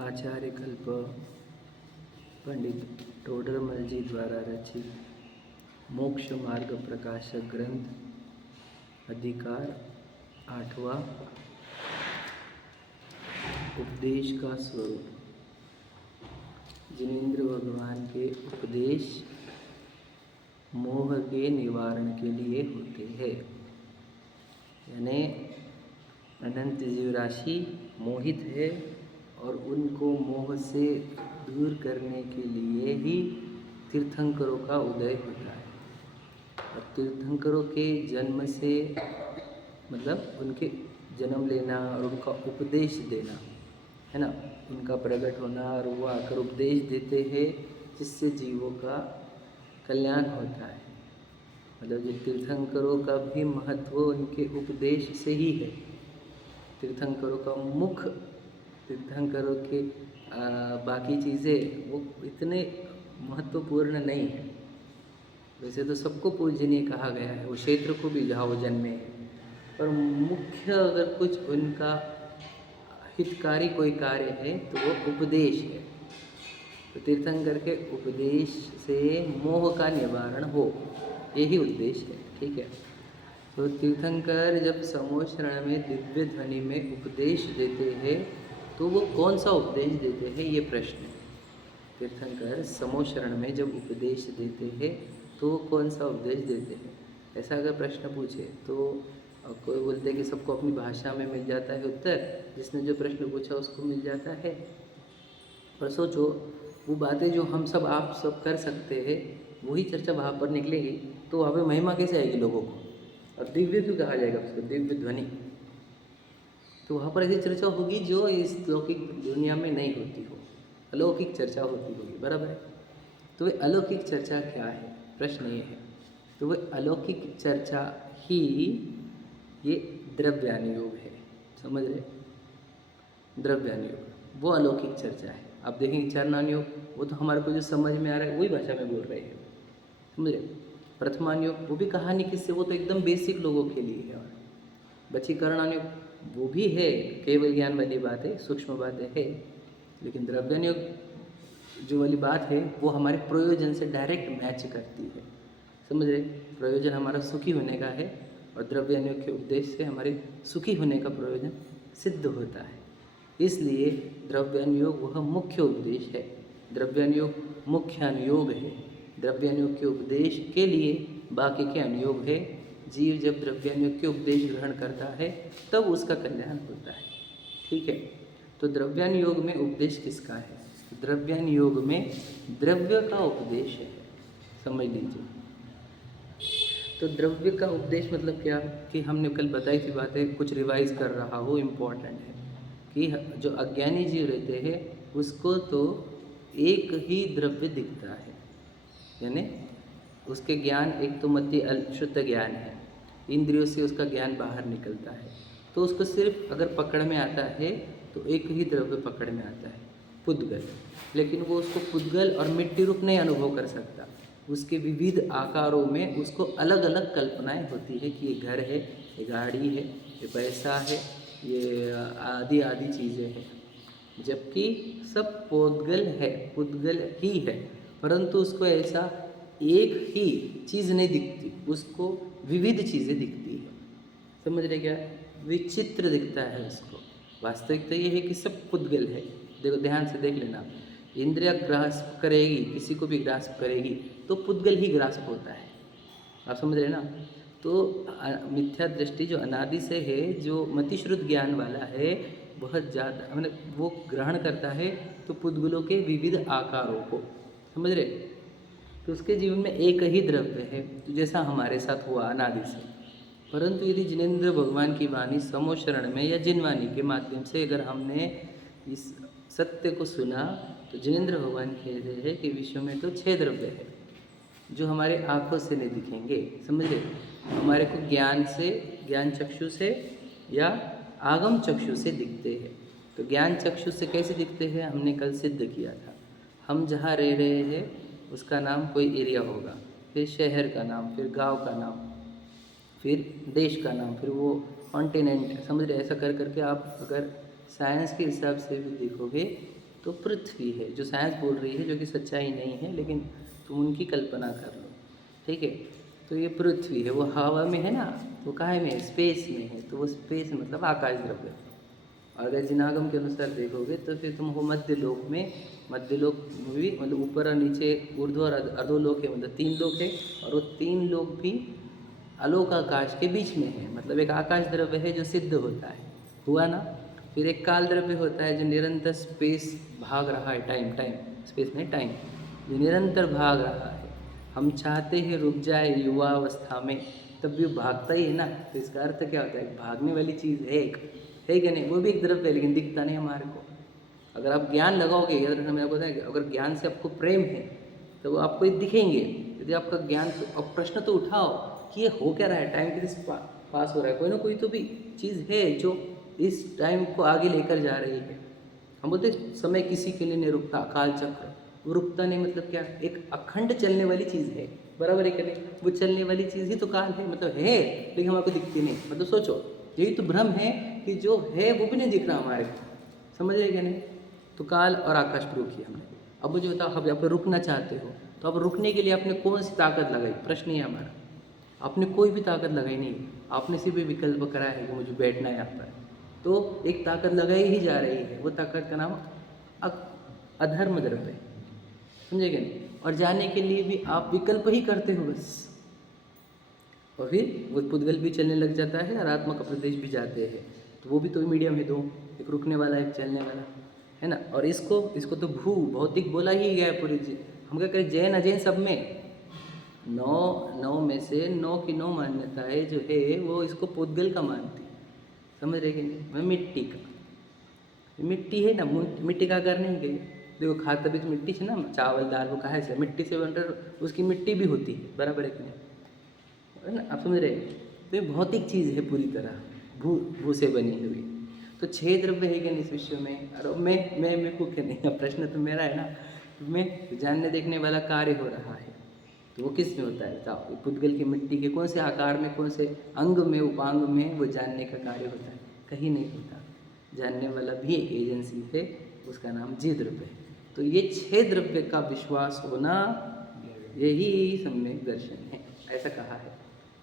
आचार्य कल्प पंडित टोडरमल जी द्वारा रचित मोक्ष मार्ग प्रकाशक ग्रंथ अधिकार 8वां उपदेश का स्वरूप। जिनेंद्र भगवान के उपदेश मोह के निवारण के लिए होते हैं, यानी अनंत जीव राशि मोहित है और उनको मोह से दूर करने के लिए ही तीर्थंकरों का उदय होता है। और तीर्थंकरों के जन्म से मतलब उनके जन्म लेना और उनका उपदेश देना है ना, उनका प्रकट होना और वो आकर उपदेश देते हैं जिससे जीवों का कल्याण होता है। मतलब जो तीर्थंकरों का भी महत्व उनके उपदेश से ही है। तीर्थंकरों का मुख तीर्थंकरों के बाकी चीज़ें वो इतने महत्वपूर्ण नहीं है। वैसे तो सबको पूजनीय कहा गया है, वो क्षेत्र को भी जहाँ वो जन्मे, पर मुख्य अगर कुछ उनका हितकारी कोई कार्य है तो वो उपदेश है। तो तीर्थंकर के उपदेश से मोह का निवारण हो, यही उद्देश्य है। ठीक है, तो तीर्थंकर जब समोश्रण में दिव्य ध्वनि में उपदेश देते हैं तो वो कौन सा उपदेश देते हैं, ये प्रश्न है। तीर्थंकर समोश्रण में जब उपदेश देते हैं तो वो कौन सा उपदेश देते हैं, ऐसा अगर प्रश्न पूछे तो कोई बोलते हैं कि सबको अपनी भाषा में मिल जाता है उत्तर, जिसने जो प्रश्न पूछा उसको मिल जाता है। पर सोचो, वो बातें जो हम सब आप सब कर सकते हैं वही चर्चा वहाँ पर निकलेगी तो वहाँ पर महिमा कैसे आएगी लोगों को, और दिव्य क्यों कहा जाएगा उसको, दिव्य ध्वनि। तो वहाँ पर ऐसी चर्चा होगी जो इस लौकिक दुनिया में नहीं होती हो, अलौकिक चर्चा होती होगी, बराबर है। तो वे अलौकिक चर्चा क्या है, प्रश्न ये है। तो वे अलौकिक चर्चा ही ये द्रव्यानुयोग है, समझ रहे, द्रव्यानुयोग वो अलौकिक चर्चा है। आप देखेंगे चरणानुयोग वो तो हमारे को जो समझ में आ रहा है वही भाषा में बोल रहे हैं, समझ रहे। प्रथमानुयोग वो भी कहानी किससे, वो तो एकदम बेसिक लोगों के लिए है। और वशीकरणानुयोग वो भी है, केवल ज्ञान वाली बात है, सूक्ष्म बातें है। लेकिन द्रव्यानुयोग जो वाली बात है वो हमारे प्रयोजन से डायरेक्ट मैच करती है, समझ रहे। प्रयोजन हमारा सुखी होने का है और द्रव्यानुयोग के उपदेश से हमारे सुखी होने का प्रयोजन सिद्ध होता है। इसलिए द्रव्यानुयोग वह मुख्य उपदेश है, द्रव्यानुयोग मुख्य अनुयोग है। द्रव्यानुयोग के उपदेश के लिए बाकी के अनुयोग है। जीव जब द्रव्यानुयोग के उपदेश ग्रहण करता है तब उसका कल्याण होता है। ठीक है, तो द्रव्यानुयोग में उपदेश किसका है, द्रव्यानुयोग में द्रव्य का उपदेश है, समझ लीजिए। तो द्रव्य का उपदेश मतलब क्या, कि हमने कल बताई थी बातें, कुछ रिवाइज कर रहा हो, इम्पोर्टेंट है कि जो अज्ञानी जीव रहते हैं उसको तो एक ही द्रव्य दिखता है, यानी उसके ज्ञान एक तो मति शुद्ध ज्ञान है, इंद्रियों से उसका ज्ञान बाहर निकलता है, तो उसको सिर्फ अगर पकड़ में आता है तो एक ही द्रव्य पकड़ में आता है, पुद्गल। लेकिन वो उसको पुद्गल और मिट्टी रूप नहीं अनुभव कर सकता, उसके विविध आकारों में उसको अलग अलग कल्पनाएं होती है कि ये घर है, ये गाड़ी है, ये पैसा है, ये आदि आदि चीज़ें हैं, जबकि सब पुद्गल है, पुद्गल ही है। परंतु उसको ऐसा एक ही चीज़ नहीं दिखती, उसको विविध चीज़ें दिखती है, समझ रहे क्या, विचित्र दिखता है उसको। वास्तविकता ये है कि सब पुद्गल है। देखो ध्यान से देख लेना, इंद्रिया ग्रास्प करेगी, किसी को भी ग्रास्प करेगी तो पुद्गल ही ग्रास्प होता है, आप समझ रहे ना। तो मिथ्या दृष्टि जो अनादि से है, जो मतिश्रुत ज्ञान वाला है, बहुत ज़्यादा मतलब वो ग्रहण करता है तो पुद्गलों के विविध आकारों को, समझ रहे। तो उसके जीवन में एक ही द्रव्य है, तो जैसा हमारे साथ हुआ अनादि से। परंतु यदि जिनेंद्र भगवान की वाणी समोशरण में या जिनवाणी के माध्यम से अगर हमने इस सत्य को सुना तो जिनेंद्र भगवान कह रहे हैं कि विश्व में तो 6 द्रव्य है जो हमारे आँखों से नहीं दिखेंगे, समझ रहे। हमारे को ज्ञान से, ज्ञान चक्षु से या आगम चक्षु से दिखते हैं। तो ज्ञान चक्षु से कैसे दिखते हैं, हमने कल सिद्ध किया था। हम जहाँ रह रहे हैं उसका नाम कोई एरिया होगा, फिर शहर का नाम, फिर गांव का नाम, फिर देश का नाम, फिर वो कॉन्टिनेंट, समझ रहे। ऐसा कर करके आप अगर साइंस के हिसाब से भी देखोगे तो पृथ्वी है, जो साइंस बोल रही है, जो कि सच्चाई नहीं है, लेकिन तुम उनकी कल्पना कर लो, ठीक है। तो ये पृथ्वी है, वो हवा में है ना, वो काहे में है, स्पेस में है, तो वो स्पेस मतलब आकाश द्रव्य। और अगर जिनागम के अनुसार देखोगे तो फिर तुम हो मध्य लोक में, मध्य लोक में भी मतलब ऊपर और नीचे ऊर्ध्व और अधोलोक है, मतलब 3 लोक है, और वो 3 लोक भी आलोक आकाश के बीच में है। मतलब एक आकाश द्रव्य है जो सिद्ध होता है, हुआ ना। फिर एक काल द्रव्य होता है जो निरंतर स्पेस भाग रहा है, टाइम स्पेस नहीं टाइम, जो निरंतर भाग रहा है। हम चाहते हैं रुक जाए युवा अवस्था में, तब भी भागता ही है ना। तो इसका अर्थ क्या होता है, भागने वाली चीज़ है एक, है कि नहीं। वो भी एक द्रव्य है लेकिन दिखता नहीं हमारे को। अगर आप ज्ञान लगाओगे, अगर हमें आपको बताया, अगर ज्ञान से आपको प्रेम है तो वो आपको ये दिखेंगे। यदि आपका ज्ञान, तो अब प्रश्न तो उठाओ कि ये हो क्या रहा है, टाइम किस पास हो रहा है, कोई ना कोई तो भी चीज़ है जो इस टाइम को आगे लेकर जा रही है। हम बोलते समय किसी के लिए नहीं रुकता, काल चक्र वो रुकता नहीं, मतलब क्या, एक अखंड चलने वाली चीज़ है, बराबर है कि नहीं। वो चलने वाली चीज़ ही तो काल है, मतलब है लेकिन हमको दिखती नहीं। मतलब सोचो, यही तो भ्रम है कि जो है वो भी नहीं दिख रहा हमारे को, समझ रहे क्या नहीं। तो काल और आकाश प्रूव किया हमने। अब मुझे बताओ, अब आप रुकना चाहते हो तो अब रुकने के लिए आपने कौन सी ताकत लगाई, प्रश्न ये हमारा। आपने कोई भी ताकत लगाई नहीं, आपने सिर्फ विकल्प करा है कि मुझे बैठना है यहाँ पर। तो एक ताकत लगाई ही जा रही है, वो ताकत का नाम अधर्म द्रव्य है, समझेगा नहीं। और जाने के लिए भी आप विकल्प ही करते हो बस, और फिर वो पुद्गल भी चलने लग जाता है और आत्मा का प्रदेश भी जाते हैं। तो वो भी तो मीडियम है, दो, एक रुकने वाला एक चलने वाला, है ना। और इसको तो भू भौतिक बोला ही गया है पूरी हम क्या करें, जैन अजैन सब में 9 में से 9 की 9 मान्यताएं जो है वो इसको पुद्गल का मानती है, समझ रहे कि नहीं। मैं मिट्टी का, मिट्टी है ना, मिट्टी का आकार नहीं गई, देखो खाता भी तो मिट्टी से ना, चावल दाल वो कहा से मिट्टी से बन रहा, उसकी मिट्टी भी होती है, बराबर है कि नहीं, है ना। आप समझ रहे हैं। तो ये भौतिक चीज़ है पूरी तरह, भू से बनी हुई। तो 6 द्रव्य है कि नहीं इस विश्व में। और मैं को क्या नहीं, प्रश्न तो मेरा है ना, मैं जानने देखने वाला कार्य हो रहा है, तो वो किस में होता है बताओ। पुद्गल की मिट्टी के कौन से आकार में, कौन से अंग में, उपांग में वो जानने का कार्य होता है, कहीं नहीं होता। जानने वाला भी एक एजेंसी है, उसका नाम जी द्रव्य है। तो ये 6 द्रव्य का विश्वास होना, यही सम्यक दर्शन है, ऐसा कहा है।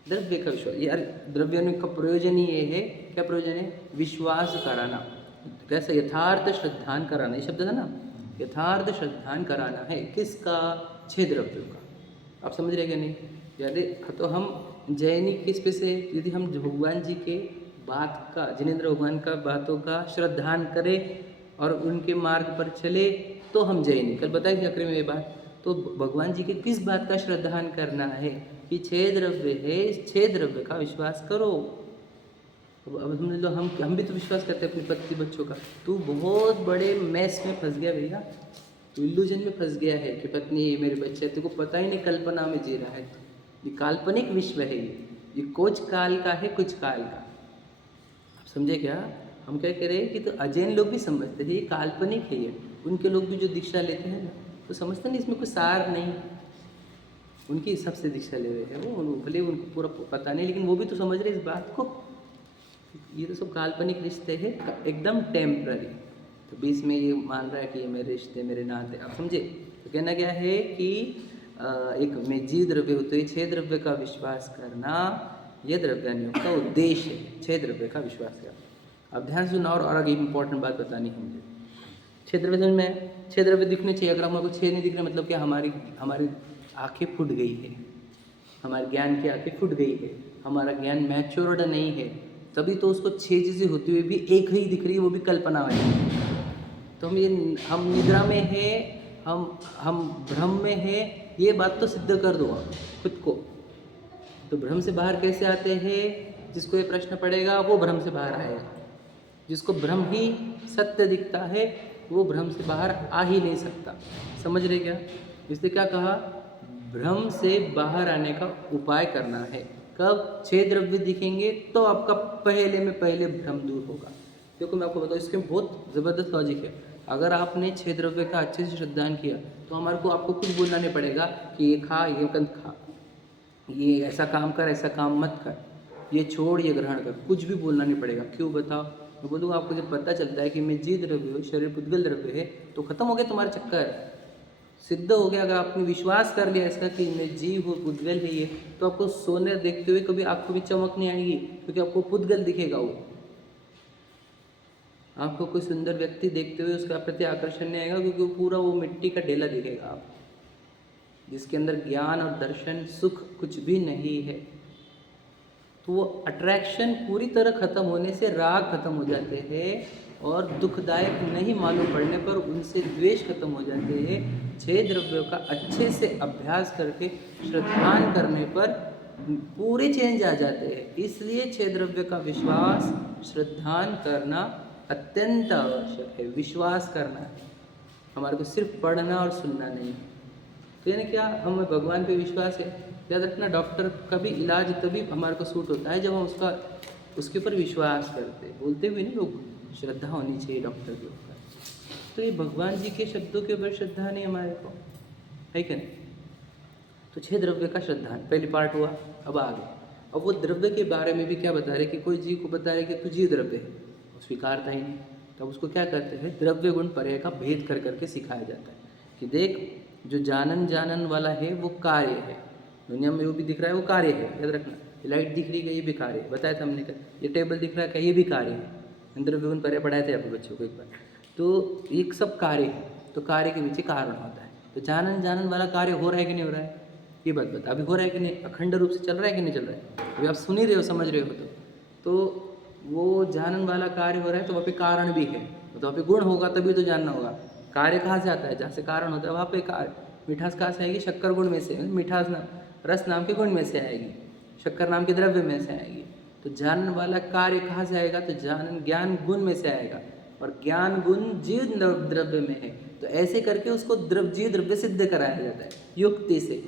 द्रव्य का विश्वास, यार द्रव्य का प्रयोजन ये है, क्या प्रयोजन है, विश्वास कराना, कैसे, यथार्थ श्रद्धान कराना, ये शब्द था ना, यथार्थ श्रद्धान कराना है किसका, 6 द्रव्यों का। आप समझ रहे क्या नहीं। यदि तो हम जैनी किस पे से, यदि हम भगवान जी के बात का, जिनेंद्र भगवान का बातों का श्रद्धान करें और उनके मार्ग पर चले तो हम जैनी। कल बताएंगे आखिर में ये बात। तो भगवान जी के किस बात का श्रद्धान करना है कि 6 द्रव्य है, इस 6 द्रव्य का विश्वास करो। अब समझ लो, हम भी तो विश्वास करते हैं अपने पति बच्चों का। तू बहुत बड़े मैस में फंस गया भैया, तो इल्यूजन में फंस गया है कि पत्नी ये मेरे बच्चे है, तेरे को पता ही नहीं, कल्पना में जी रहा है। ये काल्पनिक विश्व है, ये कुछ काल का है, कुछ काल का। आप समझे क्या। हम क्या कह रहे हैं कि तो अजैन लोग भी समझते हैं ये काल्पनिक है, ये उनके लोग भी जो दीक्षा लेते हैं ना, तो समझते नहीं इसमें कोई सार नहीं, उनकी हिसाब से दीक्षा ले रहे हैं वो, भले उनको पूरा पता नहीं, लेकिन वो भी तो समझ रहे इस बात को, ये तो सब काल्पनिक रिश्ते हैं, एकदम टेम्पररी। तो बीच में ये मान रहा है कि ये मेरे रिश्ते, मेरे नाते, आप समझे। तो कहना क्या है कि एक में जी द्रव्य होते हैं, 6 द्रव्य का विश्वास करना, ये द्रव्यानुयोग का उद्देश्य है, 6 द्रव्य का विश्वास करना। अब ध्यान से सुना, और आगे इंपॉर्टेंट बात बतानी है मुझे। 6 द्रव्य समझ में, 6 द्रव्य दिखने चाहिए। अगर हमको 6 नहीं दिख रहे, मतलब क्या, हमारी आँखें फूट गई है, हमारे ज्ञान की आँखें फूट गई है, हमारा ज्ञान मैच्योर्ड नहीं है, तभी तो उसको 6 चीज़ें होती हुई भी एक ही दिख रही है, वो भी कल्पना वाली। तो हम निद्रा में है, हम भ्रम में है, ये बात तो सिद्ध कर दो आप खुद को। तो भ्रम से बाहर कैसे आते हैं, जिसको ये प्रश्न पड़ेगा वो भ्रम से बाहर आएगा। जिसको भ्रम ही सत्य दिखता है वो भ्रम से बाहर आ ही नहीं सकता, समझ रहे क्या। इसलिए क्या कहा, भ्रम से बाहर आने का उपाय करना है। कब, 6 द्रव्य दिखेंगे तो आपका पहले में पहले भ्रम दूर होगा। देखो मैं आपको बताऊँ, इसके बहुत ज़बरदस्त लॉजिक है। अगर आपने 6 द्रव्य का अच्छे से श्रद्धान किया तो हमारे को आपको कुछ बोलना नहीं पड़ेगा कि ये खा, ये कंद खा, ये ऐसा काम कर, ऐसा काम मत कर, ये छोड़, ये ग्रहण कर, कुछ भी बोलना नहीं पड़ेगा। क्यों बताओ, मैं बोलूँगा आपको जब पता चलता है कि मैं जीव द्रव्य हूँ, शरीर पुद्गल द्रव्य है, तो खत्म हो गया तुम्हारा चक्कर, सिद्ध हो गया। अगर आपने विश्वास कर लिया इसका कि मैं जीव हूँ, पुद्गल है ये, तो आपको सोने देखते हुए कभी आंखों में चमक नहीं आएगी, क्योंकि आपको पुद्गल दिखेगा वो। आपको कोई सुंदर व्यक्ति देखते हुए उसका प्रति आकर्षण नहीं आएगा, क्योंकि वो पूरा वो मिट्टी का ढेला दिखेगा आपको, जिसके अंदर ज्ञान और दर्शन सुख कुछ भी नहीं है। तो वो अट्रैक्शन पूरी तरह खत्म होने से राग खत्म हो जाते हैं, और दुखदायक नहीं मालूम पड़ने पर उनसे द्वेष खत्म हो जाते हैं। 6 द्रव्यों का अच्छे से अभ्यास करके श्रद्धान करने पर पूरे चेंज आ जाते हैं। इसलिए 6 द्रव्य का विश्वास श्रद्धान करना अत्यंत आवश्यक है। विश्वास करना है, हमारे को सिर्फ पढ़ना और सुनना नहीं। तो यानी क्या, हमें भगवान पे विश्वास है। याद रखना, डॉक्टर का भी इलाज तभी हमारे को सूट होता है जब हम उसके ऊपर विश्वास करते। बोलते हुए नहीं लोग, श्रद्धा होनी चाहिए डॉक्टर के ऊपर। तो ये भगवान जी के शब्दों के ऊपर श्रद्धा नहीं हमारे को, है क्या नहीं। तो 6 द्रव्य का श्रद्धा पहली पार्ट हुआ। अब आगे, अब वो द्रव्य के बारे में भी क्या बता रहे कि कोई जीव को बता रहे कि तू जीव द्रव्य है, स्वीकारता ही नहीं। तब उसको क्या करते हैं, द्रव्य गुण पर्याय का भेद कर करके सिखाया जाता है कि देख, जो जानन वाला है वो कार्य है, दुनिया में वो भी दिख रहा है वो कार्य है। याद रखना, ये लाइट दिख रही है ये भी कार्य है, बताया था हमने का। ये टेबल दिख रहा है क्या, ये भी कार्य है। द्रव्य गुण पर्याय पढ़ाए थे अपने बच्चों को एक बार। तो एक सब कार्य है, तो कार्य के पीछे कारण होता है। तो जानन वाला कार्य हो रहा है कि नहीं हो रहा है, ये बात बता। अभी हो रहा है कि नहीं, अखंड रूप से चल रहा है कि नहीं चल रहा है, अभी आप सुन ही रहे हो, समझ रहे हो। तो वो जानन वाला कार्य हो रहा है, तो वहाँ पे कारण भी है, तो वहाँ पे गुण होगा तभी तो जानना होगा। कार्य कहाँ से आता है, जहाँ से कारण होता है वहाँ पे कार्य। मिठास कहाँ से आएगी, शक्कर गुण में से, मिठास नाम रस नाम के गुण में से आएगी, शक्कर नाम के द्रव्य में से आएगी। तो जानन वाला कार्य कहाँ से आएगा, तो जानन ज्ञान गुण में से आएगा, और ज्ञान गुण जीव द्रव्य में है। तो ऐसे करके उसको जीव द्रव्य सिद्ध कराया जाता है युक्ति से,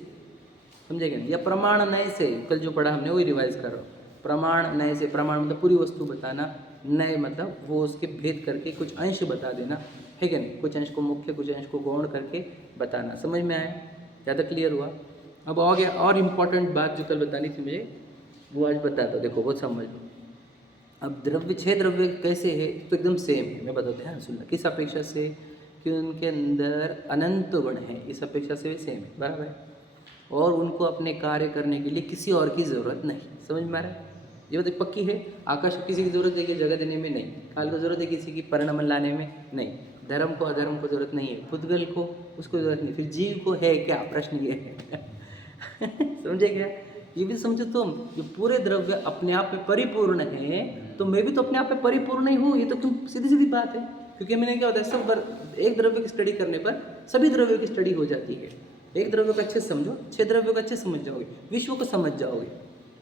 समझेंगे, या प्रमाण नय से। कल जो पढ़ा हमने वही रिवाइज करो। प्रमाण नय से, प्रमाण मतलब पूरी वस्तु बताना, नय मतलब वो उसके भेद करके कुछ अंश बता देना, है क्या नहीं। कुछ अंश को मुख्य, कुछ अंश को गौण करके बताना। समझ में आया, ज़्यादा क्लियर हुआ। अब आ गया और इम्पॉर्टेंट बात जो कल बतानी थी मुझे, वो आज बताता हूँ। देखो वो समझ लो। अब द्रव्य 6 द्रव्य कैसे है, तो एकदम सेम है। मैं बताता हूँ, सुनना। किस अपेक्षा से, कि उनके अंदर अनंत गुण है, इस अपेक्षा से सेम है, बराबर है। और उनको अपने कार्य करने के लिए किसी और की ज़रूरत नहीं। समझ में आ रहा है, ये बात पक्की है। आकाश को किसी की ज़रूरत है कि जगह देने में, नहीं। काल को ज़रूरत है किसी की परिणाम लाने में, नहीं। धर्म को अधर्म को ज़रूरत नहीं है, पुद्गल को उसको ज़रूरत नहीं। फिर जीव को है क्या, प्रश्न ये है। समझे क्या, ये भी समझो तुम। ये पूरे द्रव्य अपने आप में परिपूर्ण है, तो मैं भी तो अपने आप में परिपूर्ण ही हूँ। ये तो तुम सीधी सीधी बात है। क्योंकि मैंने क्या होता है, सब एक द्रव्य की स्टडी करने पर सभी द्रव्यों की स्टडी हो जाती है। एक द्रव्य को अच्छे से समझो, 6 द्रव्यों को अच्छे से समझ जाओगे, विश्व को समझ जाओगे।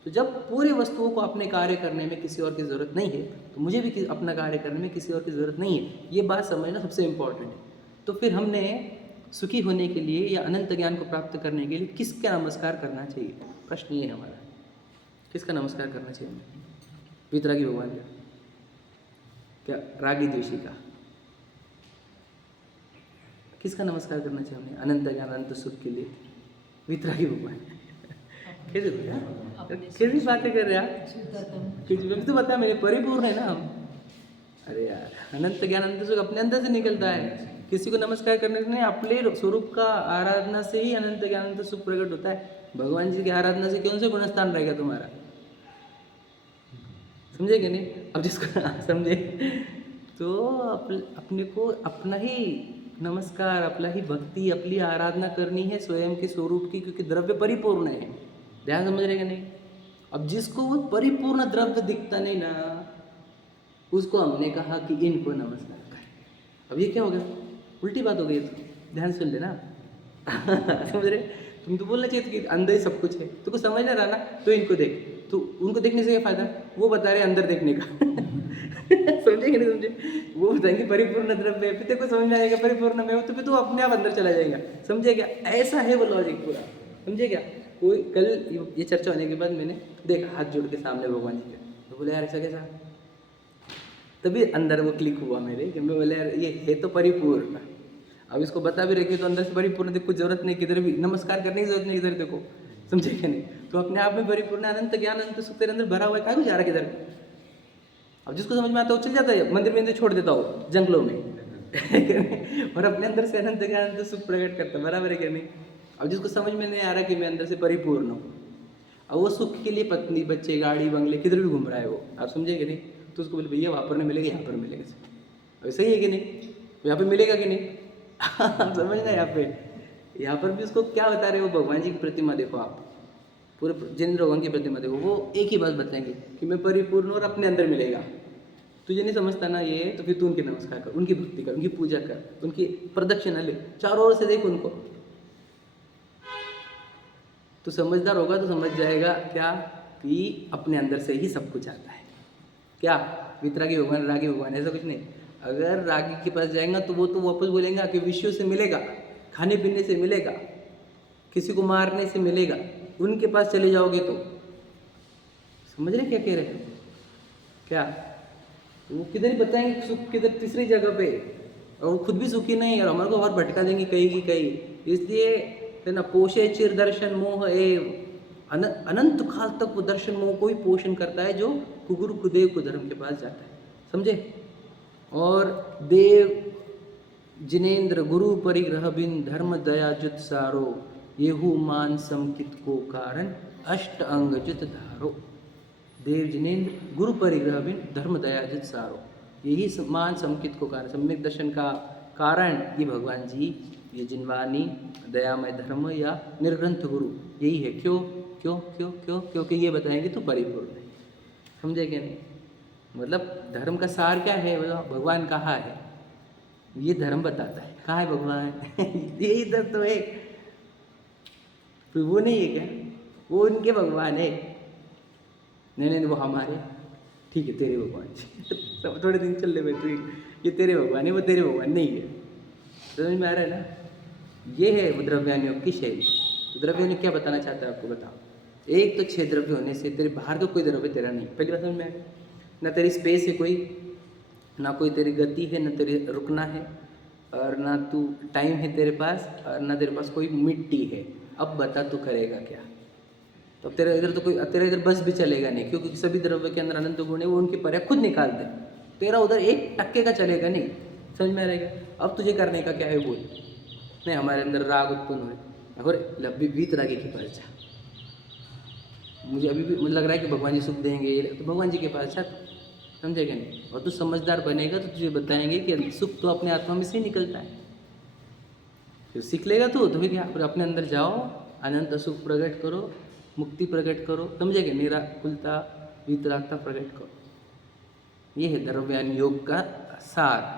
तो जब पूरी वस्तुओं को अपने कार्य करने में किसी और की ज़रूरत नहीं है, तो मुझे भी अपना कार्य करने में किसी और की ज़रूरत नहीं है। ये बात समझना सबसे इम्पॉर्टेंट है। तो फिर हमने सुखी होने के लिए या अनंत ज्ञान को प्राप्त करने के लिए किसका नमस्कार करना चाहिए, प्रश्न ये है हमारा। किसका नमस्कार करना चाहिए हमें, वितरागी भगवान का, क्या रागी द्वेषी का, किसका नमस्कार करना चाहिए हमें अनंत ज्ञान अनंत सुख के लिए, वितरागी भगवान। कैसे कैसी बातें कर रहे आप, कुछ तो बता, मेरे परिपूर्ण है ना हम। अरे यार, अनंत ज्ञान अनंत सुख अपने अंदर से निकलता है, किसी को नमस्कार करने से नहीं, अपने स्वरूप का आराधना से ही अनंत ज्ञान अनंत सुख प्रकट होता है। भगवान जी की आराधना से कौन से गुणस्थान रहेगा तुम्हारा, समझे कि नहीं। अब जिसको समझे तो अपने को अपना ही नमस्कार, अपना ही भक्ति, अपनी आराधना करनी है स्वयं के स्वरूप की, क्योंकि द्रव्य परिपूर्ण है। ध्यान समझ रहे कि नहीं। अब जिसको वो परिपूर्ण द्रव्य दिखता नहीं ना, उसको हमने कहा कि इनको नमस्कार कर। अब ये क्या हो गया, उल्टी बात हो गई। तो ध्यान सुन लेना। समझ रहे, तुम तो बोलना चाहिए कि अंदर ही सब कुछ है, तो कुछ समझ ना रहा ना, तो इनको देख। तो उनको देखने से क्या फायदा, वो बता रहे अंदर देखने का। समझे कि नहीं समझे, वो बताएंगे परिपूर्ण द्रव्य है, फिर तेरे को समझ में आएगा परिपूर्ण में हो, तो फिर तू अपने आप अंदर चला जाएगा। समझे क्या, ऐसा है वो लॉजिक पूरा। समझे क्या। कोई कल ये चर्चा होने के बाद मैंने देखा हाथ जोड़ के सामने भगवान जी के, तो बोले यार ऐसा कैसा, तभी अंदर वो क्लिक हुआ मेरे कि मैं बोले यार ये है तो परिपूर्ण। अब इसको बता भी रखिए तो अंदर से परिपूर्ण, देखो कुछ जरूरत नहीं, किधर भी नमस्कार करने की जरूरत नहीं, इधर देखो। समझे क्या नहीं, तो अपने आप में परिपूर्ण अनंत ज्ञान अनंत सुख तेरे अंदर भरा हुआ है, कहाँ को जा रहा है किधर। अब जिसको समझ में आता है वो चल जाता है, मंदिर में छोड़ देता हो जंगलों में और अपने अंदर से अनंत ज्ञान सुख प्रकट करता है, बराबर है क्या नहीं। अब जिसको समझ में नहीं आ रहा कि मैं अंदर से परिपूर्ण हूँ, अब वो सुख के लिए पत्नी बच्चे गाड़ी बंगले किधर भी घूम रहा है वो, आप समझे कि नहीं। तो उसको बोले भैया वहाँ पर नहीं मिलेगा, यहाँ पर मिलेगा। अब सही है कि नहीं, यहाँ पे मिलेगा कि नहीं समझना यहाँ पर भी उसको क्या बता रहे हो, भगवान जी की प्रतिमा देखो आप, पूरे जिनेंद्र भगवान की प्रतिमा देखो, वो एक ही बात बताएंगे कि मैं परिपूर्ण और अपने अंदर मिलेगा। तुझे नहीं समझता ना ये, तो फिर तू उनके नमस्कार कर, उनकी भक्ति कर, उनकी पूजा कर, उनकी प्रदक्षिणा ले, चारों ओर से देख उनको। तो समझदार होगा तो समझ जाएगा क्या कि अपने अंदर से ही सब कुछ आता है। क्या वितरागी भगवान रागी भगवान ऐसा कुछ नहीं। अगर रागी के पास जाएगा तो वो तो वापस बोलेंगे कि विषयों से मिलेगा, खाने पीने से मिलेगा, किसी को मारने से मिलेगा। उनके पास चले जाओगे तो समझ रहे क्या कह रहे हैं, क्या वो किधर ही बताएंगे सुख किधर, तीसरी जगह पे, और वो खुद भी सुखी नहीं और हमारे को और भटका देंगे कहीं की कहीं। इसलिए है ना, पोषे चिर दर्शन मोह एव, अनंत काल तक वो दर्शन मोह को ही पोषण करता है जो कुगुरु कुदेव को धर्म के पास जाता है, समझे। और देव जिनेन्द्र गुरु परिग्रह बिन धर्म दया जुत सारो, येहू मान समकित को कारण अष्ट अंग जुत धारो। देव जिनेन्द्र गुरु परिग्रह बिन धर्म दया जुत सारो, यही मान समकित को कारण, सम्यक दर्शन का कारण ये भगवान जी, ये जिनवानी दयामय धर्म या निर्ग्रंथ गुरु यही है। क्यों क्यों क्यों क्यों, क्योंकि ये बताएंगे तो परिपूर्ण है, समझे क्या नहीं। मतलब धर्म का सार क्या है, भगवान कहाँ है ये धर्म बताता है। कहाँ है भगवान यही इधर तो है, फिर वो नहीं है क्या, वो उनके भगवान है। नहीं वो हमारे, ठीक है तेरे भगवान सब थोड़े दिन चल रहे तू, ये तेरे भगवान है वो तेरे भगवान नहीं है, समझ में आ रहा है ना। ये है द्रव्यानुयोग की शैली। तो द्रव्यानुयोग क्या बताना चाहता है आपको बताओ। एक तो 6 द्रव्य होने से तेरे बाहर का कोई द्रव्य तेरा नहीं, पहली बात समझ में आ गई ना। तेरी स्पेस है कोई, ना कोई तेरी गति है, ना तेरे रुकना है, और ना तू टाइम है तेरे पास, और ना तेरे पास कोई मिट्टी है। अब बता तू करेगा क्या। तो तेरा इधर तो कोई, तेरा इधर बस भी चलेगा नहीं, क्योंकि सभी द्रव्य के अंदर अनंत गुण है, वो उनकी पर्याय खुद निकाल दे। तेरा उधर 1% का चलेगा नहीं, समझ में रहेगा। अब तुझे करने का क्या है बोल। नहीं हमारे अंदर राग उत्पन्न हुए, और वीतरागी के पास जा, मुझे अभी भी मुझे लग रहा है कि भगवान जी सुख देंगे, तो भगवान जी के पास जा, समझेगा नहीं। और तू समझदार बनेगा तो तुझे बताएंगे कि सुख तो अपने आत्मा में से ही निकलता है। फिर सीख लेगा तू तो फिर क्या, फिर अपने अंदर जाओ, अनंत सुख प्रकट करो, मुक्ति प्रकट करो, समझेगा, निराकुलता वितरागता प्रकट करो। ये है द्रव्यानुयोग का सार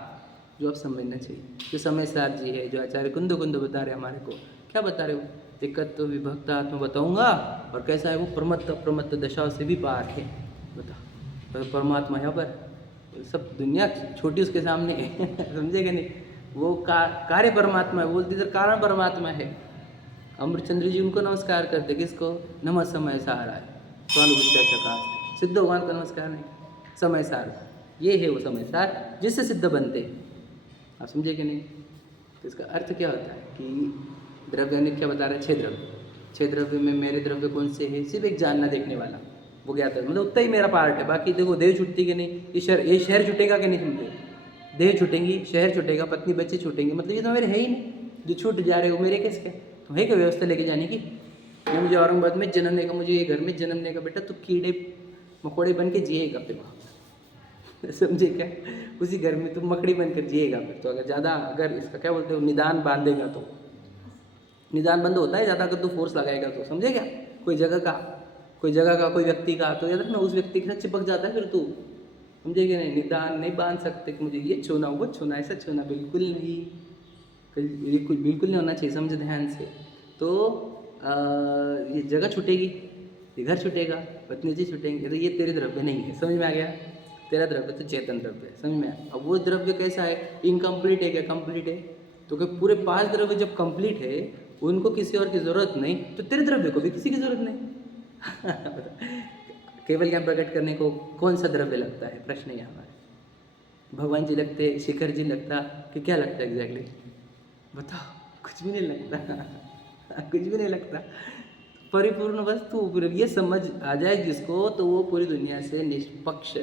जो आप समझना चाहिए। जो समय सार जी है, जो आचार्य कुंद बता रहे हमारे को, क्या बता रहे हो, एकत्व विभक्त आत्मा बताऊंगा, और कैसा है वो प्रमत्त अप्रमत्त दशाओं से भी पार है। बता तो परमात्मा यहाँ पर, सब दुनिया छोटी उसके सामने है समझेगा नहीं। वो कार्य परमात्मा है, बोलते इधर कारण परमात्मा है। अमृतचंद्र जी उनको नमस्कार करते, किसको, नमः समय साराय स्वानुभूत्याचकास्ते, सिद्ध भगवान का नमस्कार नहीं, समय सार, ये है वो समय सार जिससे सिद्ध बनते। आप समझे कि नहीं। तो इसका अर्थ क्या होता है कि द्रव्य क्या बता रहा है, 6 द्रव्य, 6 द्रव्य में मेरे द्रव्य कौन से है, सिर्फ एक जानना देखने वाला वो ज्ञात है, मतलब उतना ही मेरा पार्ट है। बाकी देखो देह छूटती कि नहीं, ये शहर छूटेगा कि नहीं, छूटे देह छूटेंगी, शहर छूटेगा, पत्नी बच्चे छूटेंगे, मतलब ये तो मेरे है ही नहीं। जो छूट जा रहे हो मेरे किसके, तो है क्या व्यवस्था लेके जाने की। ये मुझे औरंगाबाद में जन्मने का, मुझे ये घर में जन्मने का, बेटा तो कीड़े मकोड़े बन के जिएगा फिर वहाँ समझे क्या, उसी घर में तुम मकड़ी बनकर जिएगा फिर। तो अगर ज़्यादा, अगर इसका क्या बोलते हो, निदान बांधेगा तो निदान बंद होता है ज़्यादा, अगर तू फोर्स लगाएगा तो, समझे क्या। कोई जगह का कोई व्यक्ति का, तो याद रखना उस व्यक्ति के साथ चिपक जाता है फिर तू, समझे क्या नहीं। निदान नहीं बांध सकते कि मुझे ये छूना वो छूना, ऐसा छूना बिल्कुल नहीं, बिल्कुल नहीं होना चाहिए, समझ ध्यान से। तो ये जगह छूटेगी, ये घर छूटेगा, पत्नी जी छूटेंगे, तो ये तेरे द्रव्य नहीं है, समझ में आ गया। तेरा द्रव्य तो चेतन द्रव्य है, समझ में आया। अब वो द्रव्य कैसा है, इनकम्प्लीट है क्या, कंप्लीट है। तो कि पूरे 5 द्रव्य जब कंप्लीट है, उनको किसी और की ज़रूरत नहीं, तो तेरे द्रव्य को भी किसी की ज़रूरत नहीं केवल ज्ञान प्रकट करने को कौन सा द्रव्य लगता है, प्रश्न है हमारे। भगवान जी लगते, शिखर जी लगता, कि क्या लगता है एग्जैक्टली, बताओ। कुछ भी नहीं लगता कुछ भी नहीं लगता। परिपूर्ण वस्तु, ये समझ आ जाए जिसको, तो वो पूरी दुनिया से निष्पक्ष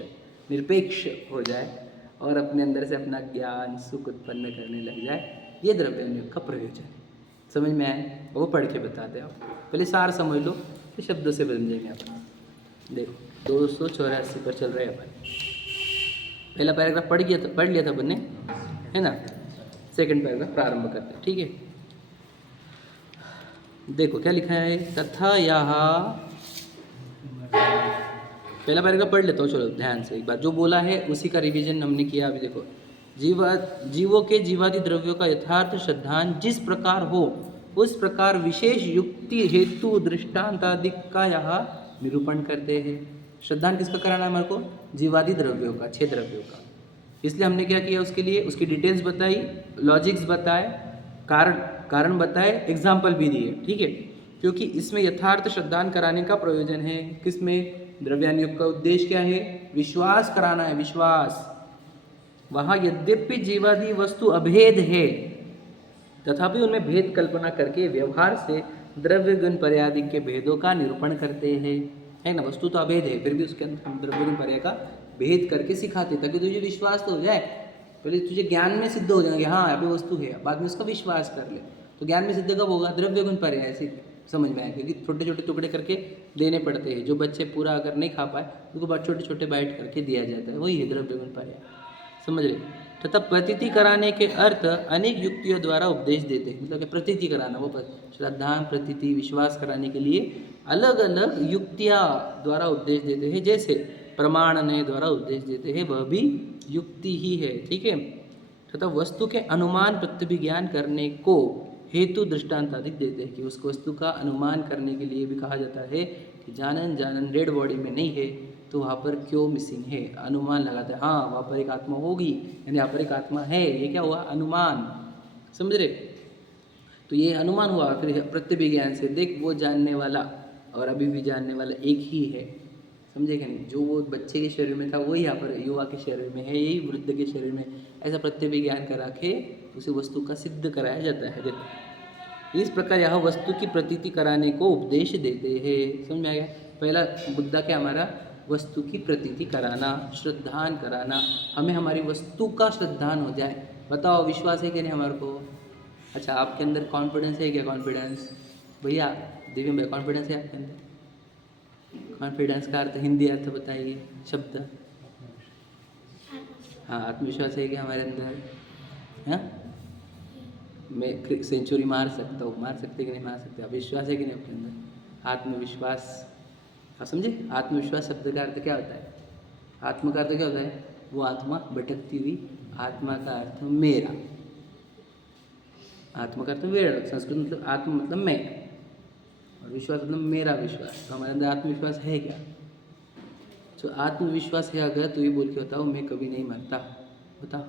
निरपेक्ष हो जाए और अपने अंदर से अपना ज्ञान सुख उत्पन्न करने लग जाए। ये द्रव्यानुयोग का प्रयोजन है। समझ में आए? वो पढ़ के बताते हैं आपको। पहले सार समझ लो, फिर शब्दों से समझेंगे अपन। देखो 284 पर चल रहे हैं अपन। पहला पैराग्राफ पढ़ लिया था अपन ने, है ना। सेकंड पैराग्राफ प्रारंभ करते हैं, ठीक है। देखो क्या लिखा है, तथा यहाँ पहला पैराग्राफ पढ़ लेता हूँ, चलो ध्यान से एक बार। जो बोला है उसी का रिवीजन हमने किया। अभी देखो, जीवों के जीवादि द्रव्यों का यथार्थ श्रद्धान जिस प्रकार हो उस प्रकार विशेष युक्ति हेतु दृष्टांत आदि का यहाँ निरूपण करते हैं। श्रद्धान किसका कराना है हमारे को? जीवादि द्रव्यों का, 6 द्रव्यों का। इसलिए हमने क्या किया, उसके लिए उसकी डिटेल्स बताई, लॉजिक्स बताए, कारण बताए, एग्जाम्पल भी दिए, ठीक है। क्योंकि इसमें यथार्थ श्रद्धान कराने का प्रयोजन है। किसमें? द्रव्यानुयोग का उद्देश्य क्या है? विश्वास कराना है, विश्वास। वहाँ यद्यपि जीवादि वस्तु अभेद है, तथापि उनमें भेद कल्पना करके व्यवहार से द्रव्य गुण पर्यादि के भेदों का निरूपण करते हैं, है ना। वस्तु तो अभेद है, फिर भी उसके अंदर हम द्रव्य गुण पर्याय का भेद करके सिखाते, ताकि तुझे विश्वास तो हो जाए। पहले तुझे ज्ञान में सिद्ध हो जाएंगे, हाँ यहाँ पे वस्तु है, बाद में उसका विश्वास कर ले। तो ज्ञान में सिद्ध कब होगा? द्रव्य गुण पर्याय से समझ में आए, क्योंकि छोटे छोटे टुकड़े करके देने पड़ते हैं। जो बच्चे पूरा अगर नहीं खा पाए उनको बाद छोटे छोटे बाइट करके दिया जाता है, वही है द्रव्य गुण पर्याय, समझ रहे। तथा प्रतीति कराने के अर्थ अनेक युक्तियों द्वारा उपदेश देते हैं। मतलब प्रतीति कराना, वो श्रद्धा प्रतीति विश्वास कराने के लिए अलग अलग युक्तियाँ द्वारा उपदेश देते हैं। जैसे प्रमाण ने द्वारा उपदेश देते हैं, वह भी युक्ति ही है, ठीक है। तथा वस्तु के अनुमान प्रत्यभिज्ञान करने को हेतु दृष्टांत आदि देते हैं, कि उस वस्तु का अनुमान करने के लिए भी कहा जाता है कि जानन डेड बॉडी में नहीं है तो वहाँ पर क्यों मिसिंग है। अनुमान लगाते हैं, हाँ वहाँ पर एक आत्मा होगी, यानी यहाँ पर एक आत्मा है। ये क्या हुआ? अनुमान, समझ रहे। तो ये अनुमान हुआ। फिर प्रत्यभिज्ञान से देख, वो जानने वाला और अभी भी जानने वाला एक ही है, समझे क्या नहीं। जो वो बच्चे के शरीर में था वही यहाँ पर युवा के शरीर में है, यही वृद्ध के शरीर में। ऐसा प्रत्यभिज्ञान करा के उसी वस्तु का सिद्ध कराया जाता है। देखो इस प्रकार यहाँ वस्तु की प्रतीति कराने को उपदेश देते हैं। समझ में आ गया? पहला मुद्दा क्या हमारा? वस्तु की प्रतीति कराना, श्रद्धान कराना। हमें हमारी वस्तु का श्रद्धान हो जाए। बताओ विश्वास है कि नहीं हमारे को? अच्छा, आपके अंदर कॉन्फिडेंस है क्या? कॉन्फिडेंस भैया, दिव्य भाई, कॉन्फिडेंस है आपके अंदर? कॉन्फिडेंस का अर्थ, हिंदी अर्थ बताइए शब्द। हाँ, आत्मविश्वास है कि हमारे अंदर? हाँ, मैं सेंचुरी मार सकता हूँ, मार सकते कि नहीं मार सकते? अब विश्वास है कि नहीं आपके अंदर? आत्मविश्वास, हाँ समझे। आत्मविश्वास शब्द का अर्थ क्या होता है? आत्मा का अर्थ क्या होता है? वो आत्मा भटकती हुई, आत्मा का अर्थ मेरा, आत्मा का अर्थ मेरा। संस्कृत मतलब आत्मा मतलब मैं, और विश्वास मतलब मेरा विश्वास। तो हमारे अंदर आत्मविश्वास है क्या? तो आत्मविश्वास है अगर, तो ये बोल के बताओ मैं कभी नहीं मरता। बताओ,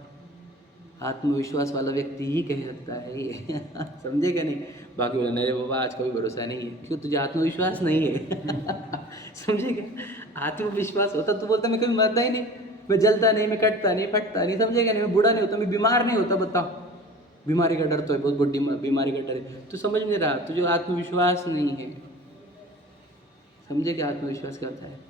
आत्मविश्वास वाला व्यक्ति ही कह सकता है ये समझे क्या नहीं? बाकी बोला नहीं बाबा आज कभी भरोसा नहीं है। क्यों? तुझे आत्मविश्वास नहीं है समझे क्या? आत्मविश्वास होता तो बोलता मैं कभी मरता ही नहीं, मैं जलता नहीं, मैं कटता नहीं, फटता नहीं, समझे क्या नहीं? मैं बूढ़ा नहीं होता, मैं बीमार नहीं होता। बताओ, बीमारी का डर तो है, बहुत बड़ी बीमारी का डर है। तो समझ नहीं रहा, तुझे आत्मविश्वास नहीं है। समझे क्या आत्मविश्वास क्या होता है?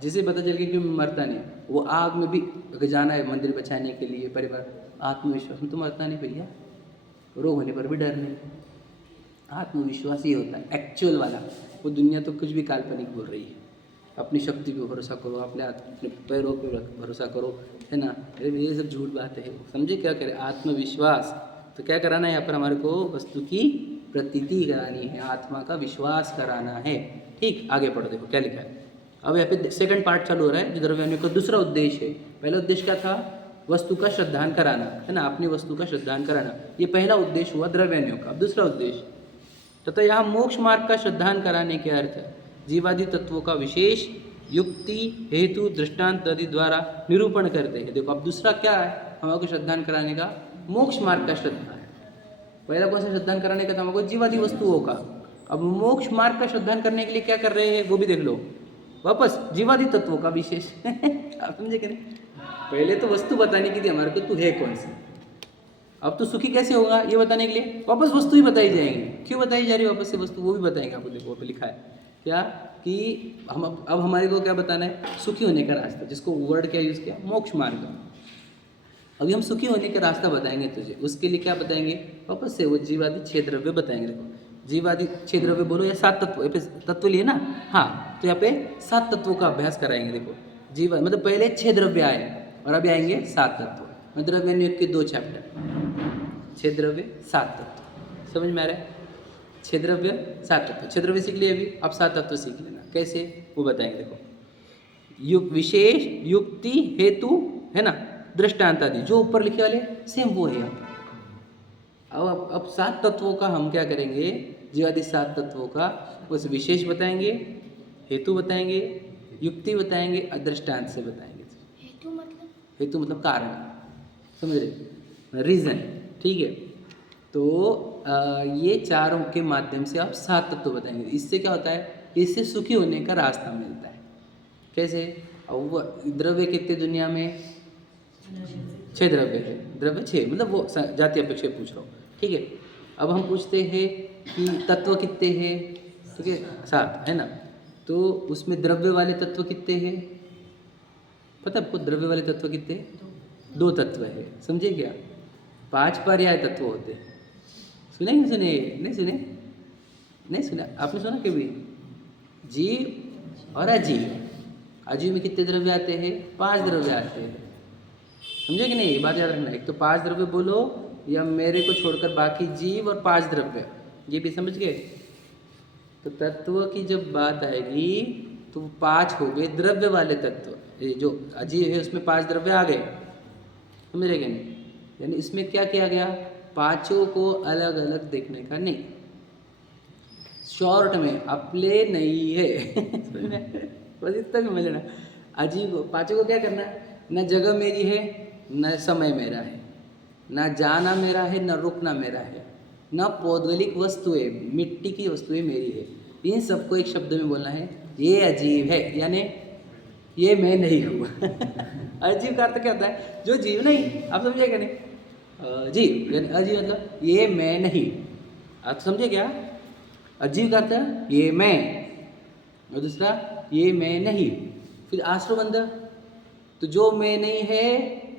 जिसे पता चल गया कि मैं मरता नहीं, वो आग में भी अगर जाना है मंदिर बचाने के लिए परिवार, आत्मविश्वास में तो मरता नहीं भैया, रोग होने पर भी डर नहीं। आत्मविश्वास ये होता है एक्चुअल वाला। वो दुनिया तो कुछ भी काल्पनिक बोल रही है। अपनी शक्ति पे भरोसा करो, अपने पैरों पे भरोसा करो, है ना। ये सब झूठ बात है। समझे क्या करे? आत्मविश्वास तो क्या कराना है यहाँ पर हमारे को? वस्तु की प्रतीति करानी है, आत्मा का विश्वास कराना है। ठीक, आगे पढ़ो, देखो क्या लिखा है। अब यहाँ पे सेकंड पार्ट चालू हो रहा है, जो द्रव्यानुयोग का दूसरा उद्देश्य है। पहला उद्देश्य क्या था? वस्तु का श्रद्धान कराना, है ना, अपनी वस्तु का श्रद्धान कराना। ये पहला उद्देश्य हुआ द्रव्यानुयोग का। अब दूसरा उद्देश्य, तथा यहाँ मोक्ष मार्ग का श्रद्धान कराने के अर्थ है जीवादि तत्वों का विशेष युक्ति हेतु दृष्टांत आदि द्वारा निरूपण करते हैं। देखो अब दूसरा क्या है हमको श्रद्धान कराने का? मोक्ष मार्ग का श्रद्धान। पहला कौन सा श्रद्धान कराने का था हमको? जीवादि वस्तुओं का। अब मोक्ष मार्ग का श्रद्धान करने के लिए क्या कर रहे हैं वो भी देख लो। वापस जीवादि तत्वों का विशेष आप समझे कि नहीं? पहले तो वस्तु बताने की थी हमारे को, तू है कौन सी। अब तो सुखी कैसे होगा ये बताने के लिए वापस वस्तु ही बताई जाएंगी। क्यों बताई जा रही है वापस से वस्तु, वो भी बताएंगे आपको। देखो लिखा है क्या? कि हम अब हमारे को क्या बताना है, सुखी होने का रास्ता, जिसको वर्ड क्या यूज़ किया, मोक्ष मार्ग। अभी हम सुखी होने का रास्ता बताएंगे तुझे, उसके लिए क्या बताएंगे, वापस से वो जीवादि 6 द्रव्य बताएंगे। देखो जीवादि 6 द्रव्य बोलो या 7 तत्व, यहाँ पे तत्व लिए ना, हाँ, तो यहाँ पे 7 तत्वों का अभ्यास कराएंगे। देखो जीवा मतलब पहले 6 द्रव्य आए और अभी आएंगे 7 तत्व, द्रव्य नियुक्त के 2 चैप्टर, 6 द्रव्य 7 तत्व, समझ में आ रहा है। 6 द्रव्य 7 तत्व, 6 द्रव्य सीख लिए अभी, अब 7 तत्व सीख लेना, कैसे वो बताएंगे। देखो विशेष, युक्ति, हेतु, है ना, दृष्टांत आदि, जो ऊपर लिखे वाले सेम वो है। अब 7 तत्वों का हम क्या करेंगे, जीवादि 7 तत्वों का उस विशेष बताएंगे, हेतु बताएंगे, युक्ति बताएंगे और दृष्टांत से बताएंगे। हेतु मतलब कारण, समझ रहे, रीजन, ठीक है। तो ये चारों के माध्यम से आप 7 तत्व बताएंगे। इससे क्या होता है, इससे सुखी होने का रास्ता मिलता है। कैसे, अब द्रव्य कितने दुनिया में, 6 द्रव्य है, द्रव्य 6, मतलब वो जाति अपेक्षा पूछ रहा हूँ, ठीक है। अब हम पूछते हैं कि तत्व कितने हैं, ठीक है, 7 है ना, तो उसमें द्रव्य वाले तत्व कितने हैं, पता आपको द्रव्य वाले तत्व कितने, 2 तत्व है, समझे क्या। 5 पर्याय तत्व होते हैं, सुने नहीं सुने, नहीं सुने, नहीं सुना आपने, सुना कभी, जीव और अजीव। अजीव में कितने द्रव्य आते हैं, 5 द्रव्य आते हैं, समझे कि नहीं, ये बात याद रखना। एक तो 5 द्रव्य बोलो, या मेरे को छोड़कर बाकी जीव और 5 द्रव्य, ये भी समझ गए। तो तत्व की जब बात आएगी तो 5 हो गए द्रव्य वाले तत्व, ये जो अजीव है उसमें 5 द्रव्य आ गए, समझ रहे कि नहीं। यानी इसमें क्या किया गया, पांचों को अलग अलग देखने का नहीं, शॉर्ट में अपले नहीं है बस इतना भी समझना। अजीब पांचों को क्या करना, न जगह मेरी है, न समय मेरा है, न जाना मेरा है, न रुकना मेरा है, न पौद्गलिक वस्तुएं, मिट्टी की वस्तुएं मेरी है। इन सबको एक शब्द में बोलना है, ये अजीब है, यानी ये मैं नहीं हूँ अजीब का अर्थ क्या होता है, जो जीव नहीं, आप समझे क्या नहीं, अजीब यानी अजीब मतलब ये मैं नहीं, आप समझे क्या। अजीब का अर्थ है ये मैं, और दूसरा ये मैं नहीं। फिर आश्रबंध, तो जो मैं नहीं है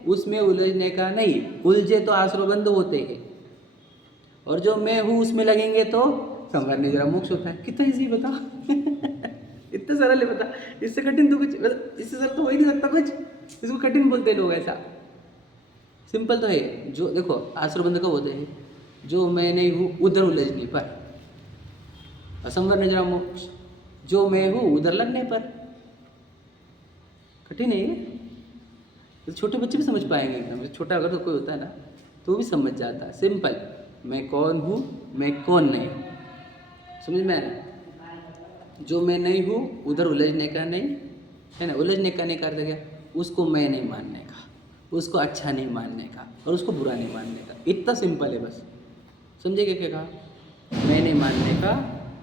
उसमें उलझने का नहीं, उलझे तो आश्रबंध होते हैं, और जो मैं हूँ उसमें लगेंगे तो संवरने जरा मोक्ष होता है। कितना इजी बता इतना सरल है, बता, इससे कठिन तो कुछ, इससे सरल तो हो ही नहीं सकता कुछ, इसको कठिन बोलते लोग, ऐसा सिंपल तो है। जो देखो आश्रबंध कब होते हैं, जो मैं नहीं हूँ उधर उलझने पर, असंवरण जरा मोक्ष, जो मैं हूँ उधर लगने पर। कठिन है ये, तो छोटे बच्चे भी समझ पाएंगे एकदम, छोटा अगर तो कोई होता है ना तो भी समझ जाता है, सिंपल। मैं कौन हूँ, मैं कौन नहीं हूँ, समझ में आया। जो मैं नहीं हूँ उधर उलझने का नहीं, है ना, उलझने का नहीं कर देगा, उसको मैं नहीं मानने का, उसको अच्छा नहीं मानने का, और उसको बुरा नहीं मानने का, इतना सिंपल है बस, समझे क्या कहा। मैं नहीं मानने का,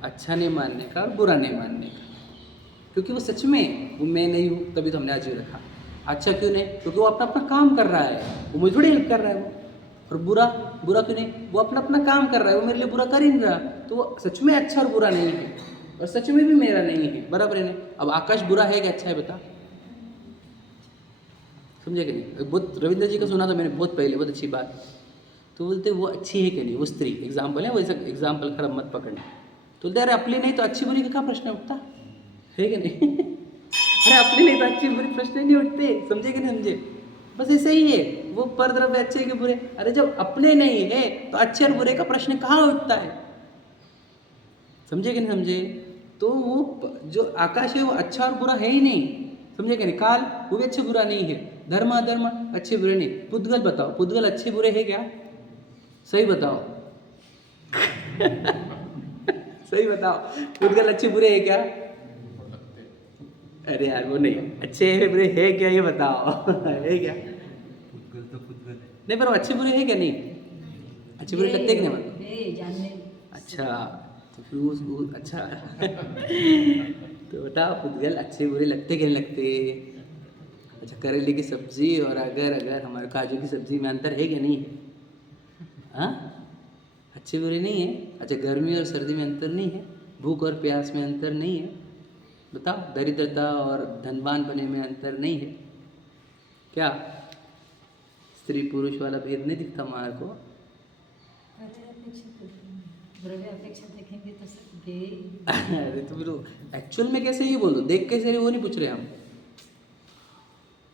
अच्छा नहीं मानने का, और बुरा नहीं मानने का, क्योंकि वो सच में वो मैं नहीं हूँ, तभी तो हमने अजीब रखा। अच्छा क्यों नहीं, क्योंकि वो अपना अपना काम कर रहा है, वो मुझे थोड़ी हेल्प कर रहा है वो। और बुरा, बुरा क्यों नहीं, वो अपना अपना काम कर रहा है, वो मेरे लिए बुरा कर ही नहीं रहा, तो वो सच में अच्छा और बुरा नहीं है, और सच में भी मेरा नहीं है, बराबर है नहीं। अब आकाश बुरा है कि अच्छा है, बता, समझे कि नहीं। बहुत रविंद्र जी का सुना था मैंने बहुत पहले, बहुत अच्छी बात, तो बोलते वो अच्छी है कि नहीं, वो स्त्री एग्जाम्पल है, वैसा एग्जाम्पल खराब मत पकड़ना। तो बोलते अरे अपनी नहीं तो अच्छी बुरी का क्या प्रश्न उठता है कि नहीं अरे अपनी नहीं तो अच्छी बुरी प्रश्न नहीं उठते, समझे कि नहीं समझे। बस ऐसे ही है, वो पर द्रव्य अच्छे के बुरे, अरे जब अपने नहीं है तो अच्छे और बुरे का प्रश्न कहाँ उठता है, समझे कि नहीं समझे। तो वो जो आकाश है वो अच्छा और बुरा है ही नहीं, समझे कि नहीं। काल वो भी अच्छे बुरा नहीं है, धर्म अधर्म अच्छे बुरे नहीं। पुद्गल बताओ, पुद्गल अच्छे बुरे है क्या, सही बताओ सही बताओ, पुद्गल अच्छे बुरे है क्या। अरे यार वो नहीं, अच्छे है बुरे है क्या, ये बताओ है क्या। पुद्गल तो पुद्गल है नहीं, पर वो अच्छे बुरे है क्या, नहीं अच्छे बुरे लगते कि नहीं। अच्छा तो फिर वो अच्छा तो बताओ पुद्गल अच्छे बुरे लगते कि नहीं लगते। अच्छा करेले की सब्जी और अगर हमारे काजू की सब्जी में अंतर है कि नहीं है, हाँ अच्छे बुरे नहीं है। अच्छा गर्मी और सर्दी में अंतर नहीं है, भूख और प्यास में अंतर नहीं है, बताओ, दरिद्रता और धनवान बने में अंतर नहीं है क्या? स्त्री पुरुष वाला भेद नहीं दिखता मार को? द्रव्य अपेक्षा देखेंगे तो अरे तो फिर एक्चुअल में कैसे ये बोलो, देख कैसे रहे वो नहीं पूछ रहे हम।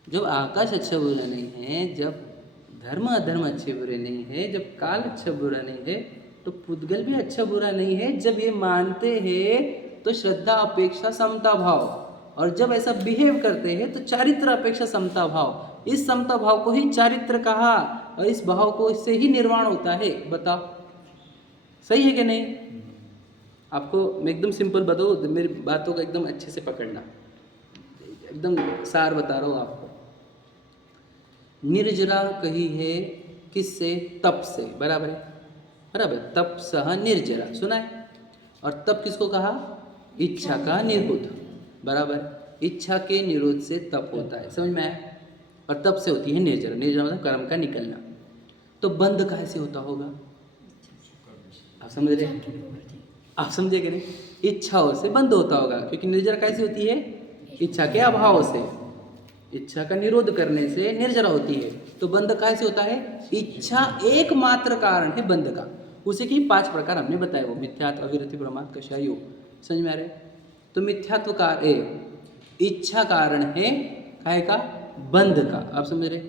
जब आकाश अच्छा बुरा नहीं है, जब धर्म अधर्म अच्छे बुरे नहीं है, जब काल अच्छा बुरा नहीं है, तो पुद्गल भी अच्छा बुरा नहीं है। जब ये मानते हैं तो श्रद्धा अपेक्षा समता भाव, और जब ऐसा बिहेव करते हैं तो चारित्र अपेक्षा समता भाव। इस समता भाव को ही चारित्र कहा, और इस भाव को इससे ही निर्वाण होता है। बताओ सही है कि नहीं? आपको मैं एकदम सिंपल बताऊँ, मेरी बातों का एकदम अच्छे से पकड़ना, एकदम सार बता रहा हूँ आपको। निर्जरा कही है किससे? तप से, बराबर है, बराबर। तप सह निर्जरा सुना है। और तप किसको कहा? इच्छा का निरोध, बराबर। इच्छा के निरोध से तप होता है, समझ में आया? और तप से होती है निर्जरा। निर्जरा मतलब कर्म का निकलना। तो बंद कहाँ से होता होगा? आप समझ रहे हैं? आप समझे कि नहीं? इच्छाओं से बंद होता होगा, क्योंकि निर्जरा कैसी होती है? इच्छा के अभाव से। इच्छा का निरोध करने से निर्जरा होती है। तो बंध कहाँ से होता है? इच्छा एकमात्र कारण है बंध का। उसी की 5 प्रकार हमने बताए, वो मिथ्यात्व, अविरति, प्रमाद, कषाय, योग। समझ में आ रहे? तो मिथ्यात्व इच्छा कारण है काहे का? बंध का। आप समझ रहे?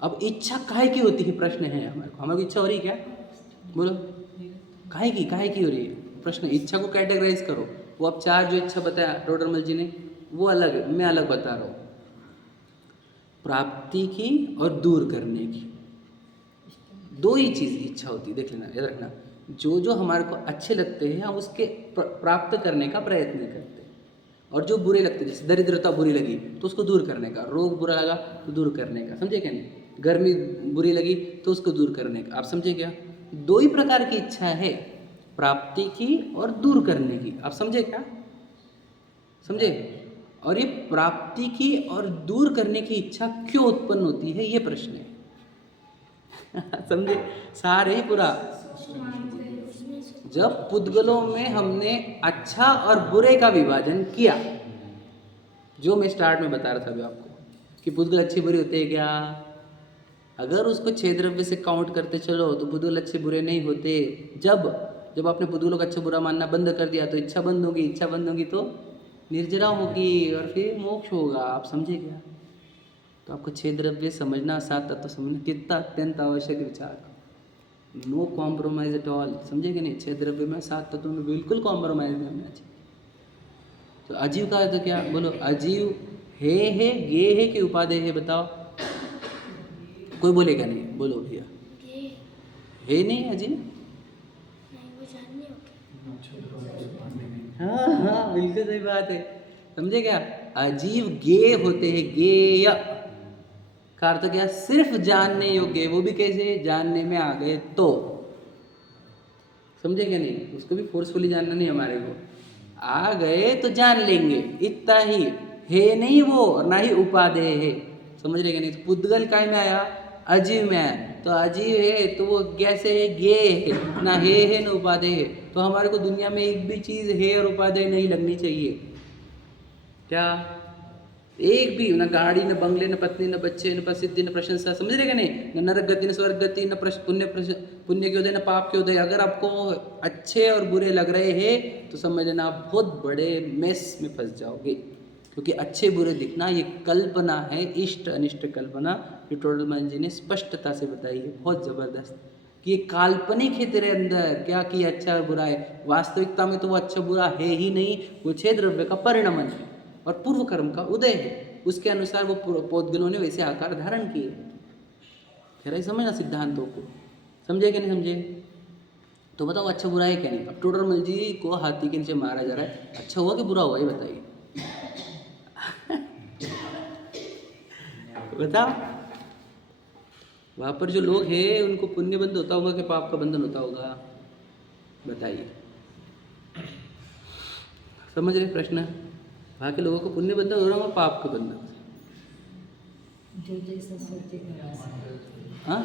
अब इच्छा काहे की होती है? प्रश्न है हमारे को इच्छा हो रही है क्या? बोलो, काहे की हो रही है? प्रश्न। इच्छा को कैटेगराइज करो। वो अब 4 जो इच्छा बताया टोडरमल जी ने, वो अलग है, मैं अलग बता रहा हूँ। प्राप्ति की और दूर करने की, 2 ही चीज़ इच्छा होती है। देख लेना, याद रखना। जो हमारे को अच्छे लगते हैं हम उसके प्राप्त करने का प्रयत्न करते हैं, और जो बुरे लगते हैं, जैसे दरिद्रता बुरी लगी तो उसको दूर करने का, रोग बुरा लगा तो दूर करने का, समझे क्या नहीं? गर्मी बुरी लगी तो उसको दूर करने का। आप समझे क्या? 2 ही प्रकार की इच्छा है, प्राप्ति की और दूर करने की। आप समझे क्या? समझे? और ये प्राप्ति की और दूर करने की इच्छा क्यों उत्पन्न होती है, ये प्रश्न है। समझे? सारे ही पूरा। जब पुद्गलों में हमने अच्छा और बुरे का विभाजन किया, जो मैं स्टार्ट में बता रहा था अभी आपको कि पुद्गल अच्छे बुरे होते हैं क्या? अगर उसको 6 द्रव्य से काउंट करते चलो तो पुद्गल अच्छे बुरे नहीं होते। जब आपने पुद्गलों का अच्छा बुरा मानना बंद कर दिया तो इच्छा बंद होगी, इच्छा बंद होगी तो निर्जरा होगी, और फिर मोक्ष होगा। आप समझे क्या? तो आपको 6 द्रव्य समझना, 7 तत्व समझना कितना अत्यंत आवश्यक विचार। नो कॉम्प्रोमाइज एट ऑल, समझे कि नहीं? 6 द्रव्य में 7 तत्वों में बिल्कुल कॉम्प्रोमाइज नहीं होना चाहिए। तो अजीव का तो क्या? बोलो, अजीव है गे है कि उपादेय है? बताओ, कोई बोलेगा नहीं? बोलो भैया, है नहीं अजीव? हाँ, बिल्कुल सही बात है। समझे क्या? अजीव गे होते हैं, गेय का अर्थ क्या? सिर्फ जानने योग्य। वो भी कैसे? जानने में आ गए तो। समझे क्या नहीं? उसको भी फोर्सफुली जानना नहीं, हमारे को आ गए तो जान लेंगे, इतना ही है नहीं वो, और ना ही उपादेय है। समझ रहे क्या नहीं? तो पुद्गल काय में आया? अजीव में आया। तो अजीव है तो वो कैसे है? गे है, ना है ना उपादेय है। तो हमारे को दुनिया में एक भी चीज़ है और उपादेय नहीं लगनी चाहिए क्या? एक भी, न गाड़ी, न बंगले, न पत्नी, न बच्चे, न प्रसिद्धि, न प्रशंसा। समझ रहे क्या नहीं? न नरक गति, न स्वर्ग गति, न पुण्य के उदय, न पाप के उदय। अगर आपको अच्छे और बुरे लग रहे हैं तो समझ लेना आप बहुत बड़े मेस में फंस जाओगे, क्योंकि अच्छे बुरे दिखना ये कल्पना है, इष्ट अनिष्ट कल्पना, जो टोडरमल जी ने स्पष्टता से बताई है, बहुत ज़बरदस्त। कि ये काल्पनिक है तेरे अंदर क्या कि अच्छा और बुरा है। वास्तविकता में तो वो अच्छा बुरा है ही नहीं, वो 6 द्रव्य का परिणमन है और पूर्व कर्म का उदय है। उसके अनुसार वो पोद्गलों ने वैसे आकार धारण किए। कह रहे समझना सिद्धांतों को, समझे कि नहीं समझे? तो बताओ अच्छा बुरा है क्या नहीं? अब टोडरमल जी को हाथी के नीचे मारा जा रहा है, अच्छा हुआ कि बुरा हुआ, ये बताइए। बताओ, वहाँ पर जो लोग हैं उनको पुण्य बंध होता होगा कि पाप का बंधन होता होगा? बताइए। समझ रहे प्रश्न? वहाँ के लोगों को पुण्य बंधन हो रहा होगा, पाप का बंधन? हाँ,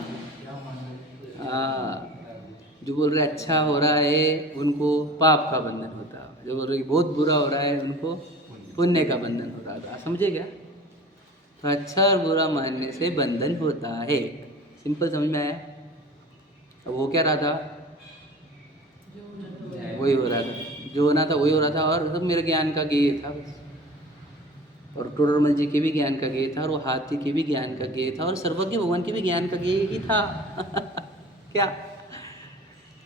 जो बोल रहे अच्छा हो रहा है उनको पाप का बंधन होता है, जो बोल रहे बहुत बुरा हो रहा है उनको पुण्य का बंधन हो रहा था, समझे क्या? तो अच्छा और बुरा मानने से बंधन होता है, सिंपल समझ में आया? अब हो क्या रहा था? वही हो रहा था, जो होना था वही हो रहा था, और सब मेरे ज्ञान का गेय था बस। और टोडरमल जी के भी ज्ञान का गेय था, और वो हाथी के भी ज्ञान का गेय था, और सर्वज्ञ भगवान के भी ज्ञान का गेय ही था। क्या?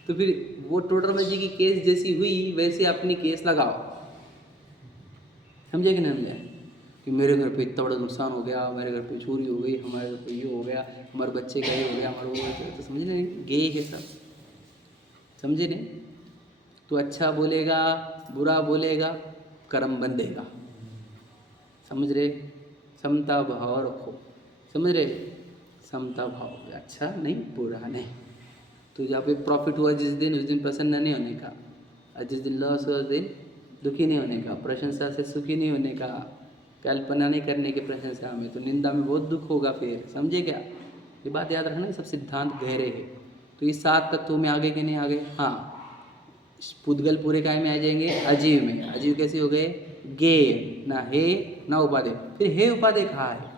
तो फिर वो टोडरमल जी की केस जैसी हुई वैसे अपनी केस लगाओ, समझे कि नहीं समझे? कि मेरे घर पे इतना बड़ा नुकसान हो गया, मेरे घर पे चोरी हो गई, हमारे घर पे ये हो गया, हमारे बच्चे का ये हो गया, हमारे वो हो गया, तो समझे नहीं? गेय है सब, समझे नहीं? तो अच्छा बोलेगा, बुरा बोलेगा, कर्म बंधेगा, समझ रहे? समता भाव रखो, समझ रहे? समता भाव, अच्छा नहीं बुरा नहीं। तो जहाँ पे प्रॉफिट हुआ जिस दिन, उस दिन प्रसन्न नहीं होने का, और जिस दिन लॉस हुआ उस दिन दुखी नहीं होने का, प्रशंसा से सुखी नहीं होने का, कल्पना नहीं करने की प्रशंसा में, तो निंदा में बहुत दुख होगा फिर, समझे क्या? ये बात याद रखना, ये सब सिद्धांत गहरे हैं। तो ये 7 तत्वों में आगे कि नहीं आगे? हाँ, पुद्गल पूरे काय में आ जाएंगे? अजीव में। अजीव कैसे हो गए? गेय, ना हे ना उपादेय। फिर हे उपादेय कहाँ है?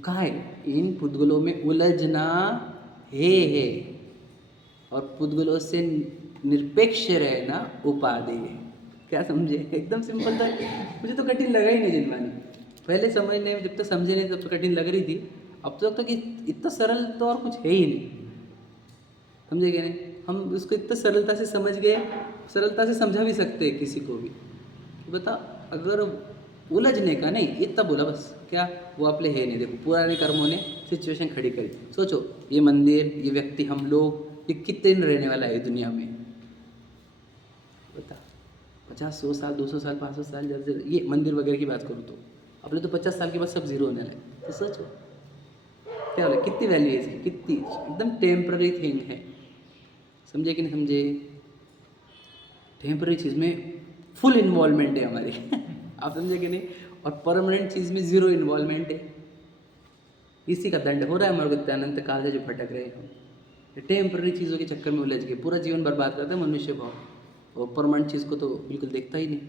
कहाँ है? इन पुद्गलों में उलझना हे है, और पुद्गलों से निरपेक्ष रहना उपादेय है। क्या समझे? एकदम सिंपल था, मुझे तो कठिन लगा ही नहीं जिनवानी। पहले समझने में जब तक समझे नहीं तब तो कठिन लग रही थी, अब तक तो कि इतना सरल तो और कुछ है ही नहीं, समझे क्या नहीं? हम उसको इतना सरलता से समझ गए, सरलता से समझा भी सकते हैं किसी को भी। बता, अगर उलझने का नहीं, इतना बोला बस, क्या वो आपले है नहीं। देखो पुराने कर्मों ने सिचुएशन खड़ी करी, सोचो ये मंदिर, ये व्यक्ति, हम लोग, ये कितने दिन रहने वाला है दुनिया में? बता, 50, 100 साल, 200 साल, 500 साल, जब ये मंदिर वगैरह की बात करूँ तो अपने तो 50 साल के बाद सब जीरो होने लगे। तो सोचो क्या बोला, कितनी वैल्यू है इसकी, कितनी, एकदम टेम्पररी थिंग है, समझे कि नहीं समझे? टेम्पररी चीज़ में फुल इन्वॉल्वमेंट है हमारी। आप समझे कि नहीं? और परमानेंट चीज़ में ज़ीरो इन्वॉल्वमेंट है। इसी का दंड हो रहा है हमारे को, अनंत काल से जो भटक रहे हैं हम, टेम्पररी चीज़ों के चक्कर में उलझ गए, पूरा जीवन बर्बाद करता है मनुष्य भाव, और परमानेंट चीज़ को तो बिल्कुल देखता ही नहीं।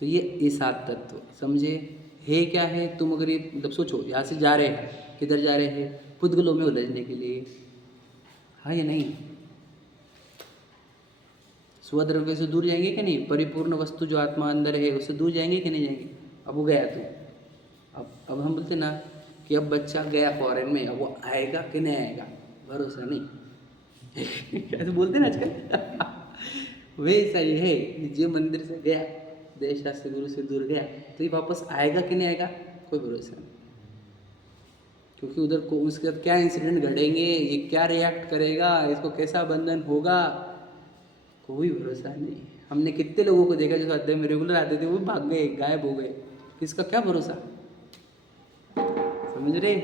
तो ये 7 तत्व समझे? है क्या है? तुम अगर ये मतलब सोचो, यहाँ से जा रहे हैं, किधर जा रहे हैं? पुद्गलों में उलझने के लिए, हाँ या नहीं? स्वद्रव्य से दूर जाएंगे कि नहीं? परिपूर्ण वस्तु जो आत्मा अंदर है उससे दूर जाएंगे कि नहीं जाएंगे? अब वो गया तो अब हम बोलते ना कि अब बच्चा गया फॉरेन में, अब वो आएगा कि नहीं आएगा, भरोसा नहीं। ऐसे बोलते ना आजकल। वैसा ही है, जो मंदिर से गया, देश शास्त्र गुरु से दूर गया, तो ये वापस आएगा कि नहीं आएगा, कोई भरोसा नहीं। क्योंकि उधर को उसके साथ क्या इंसिडेंट घटेंगे, ये क्या रिएक्ट करेगा, इसको कैसा बंधन होगा, कोई भरोसा नहीं। हमने कितने लोगों को देखा जो स्वाध्याय में रेगुलर आते थे, वो भाग गए, गायब हो गए, किसका क्या भरोसा, समझ रहे?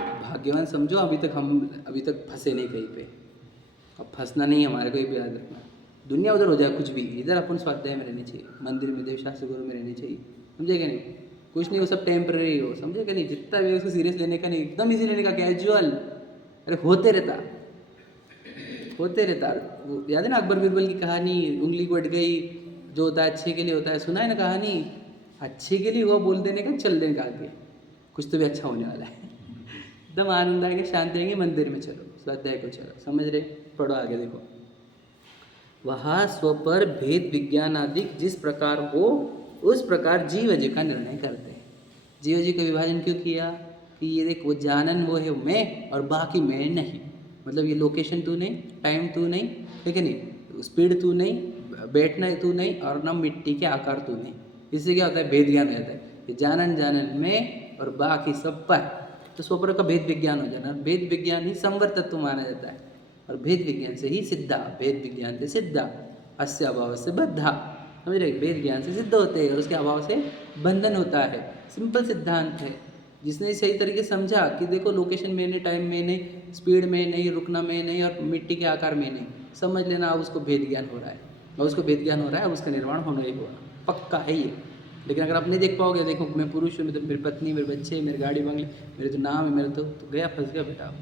भाग्यवान समझो, अभी तक फंसे नहीं कहीं पे। अब फंसना नहीं, हमारे को भी याद रखना। दुनिया उधर हो जाए कुछ भी, इधर अपन स्वाध्याय में रहनी चाहिए, मंदिर में, देवशास्त्र गुरु में रहनी चाहिए, समझे क्या नहीं? कुछ नहीं, वो सब टेम्पररी हो, समझे क्या नहीं? जितना भी उसको सीरियस लेने का नहीं, एकदम इजी लेने का, कैजुअल, अरे होते रहता। वो याद है ना अकबर बिरबल की कहानी, उंगली कट गई, जो होता है अच्छे के लिए होता है, सुना है ना कहानी? अच्छे के लिए हुआ बोल देने का, चल देने का आगे, कुछ तो भी अच्छा होने वाला है। एकदम आनंद आएगा, शांति आएंगे, मंदिर में चलो, स्वाध्याय को चलो, समझ रहे? पढ़ो आगे देखो। वहाँ स्व पर भेद विज्ञान आदि जिस प्रकार हो उस प्रकार जीव जी का निर्णय करते हैं। जीव जी का विभाजन क्यों किया? कि ये देख, वो जानन वो है मैं, और बाकी मैं नहीं। मतलब ये लोकेशन तू नहीं, टाइम तू नहीं, ठीक है नहीं, स्पीड तू नहीं, बैठना तू नहीं, और ना मिट्टी के आकार तू नहीं। इससे क्या होता है? भेद ज्ञान हो जाता है कि जानन में और बाकी सब पर, तो स्वपर का भेद विज्ञान हो जाना। भेद विज्ञान ही संवर तत्व माना जाता है, और भेद विज्ञान से ही सिद्धा, भेद विज्ञान से सिद्धा, अस्य अभाव से बद्धा, समझ रहे? भेद ज्ञान से सिद्ध होते हैं और उसके अभाव से बंधन होता है। सिंपल सिद्धांत है। जिसने सही तरीके से समझा कि देखो लोकेशन में नहीं, टाइम में नहीं, स्पीड में नहीं, रुकना में नहीं, और मिट्टी के आकार में नहीं, समझ लेना अब उसको भेद ज्ञान हो रहा है, और उसको भेद ज्ञान हो रहा है, अब उसका निर्माण होना ही होगा, पक्का है ये। लेकिन अगर आप नहीं देख पाओगे, देखो मैं पुरुष हूँ, मेरी पत्नी, मेरे बच्चे, मेरे गाड़ी बंगले, मेरे तो नाम है, मेरे तो गया, फंस गया बेटा।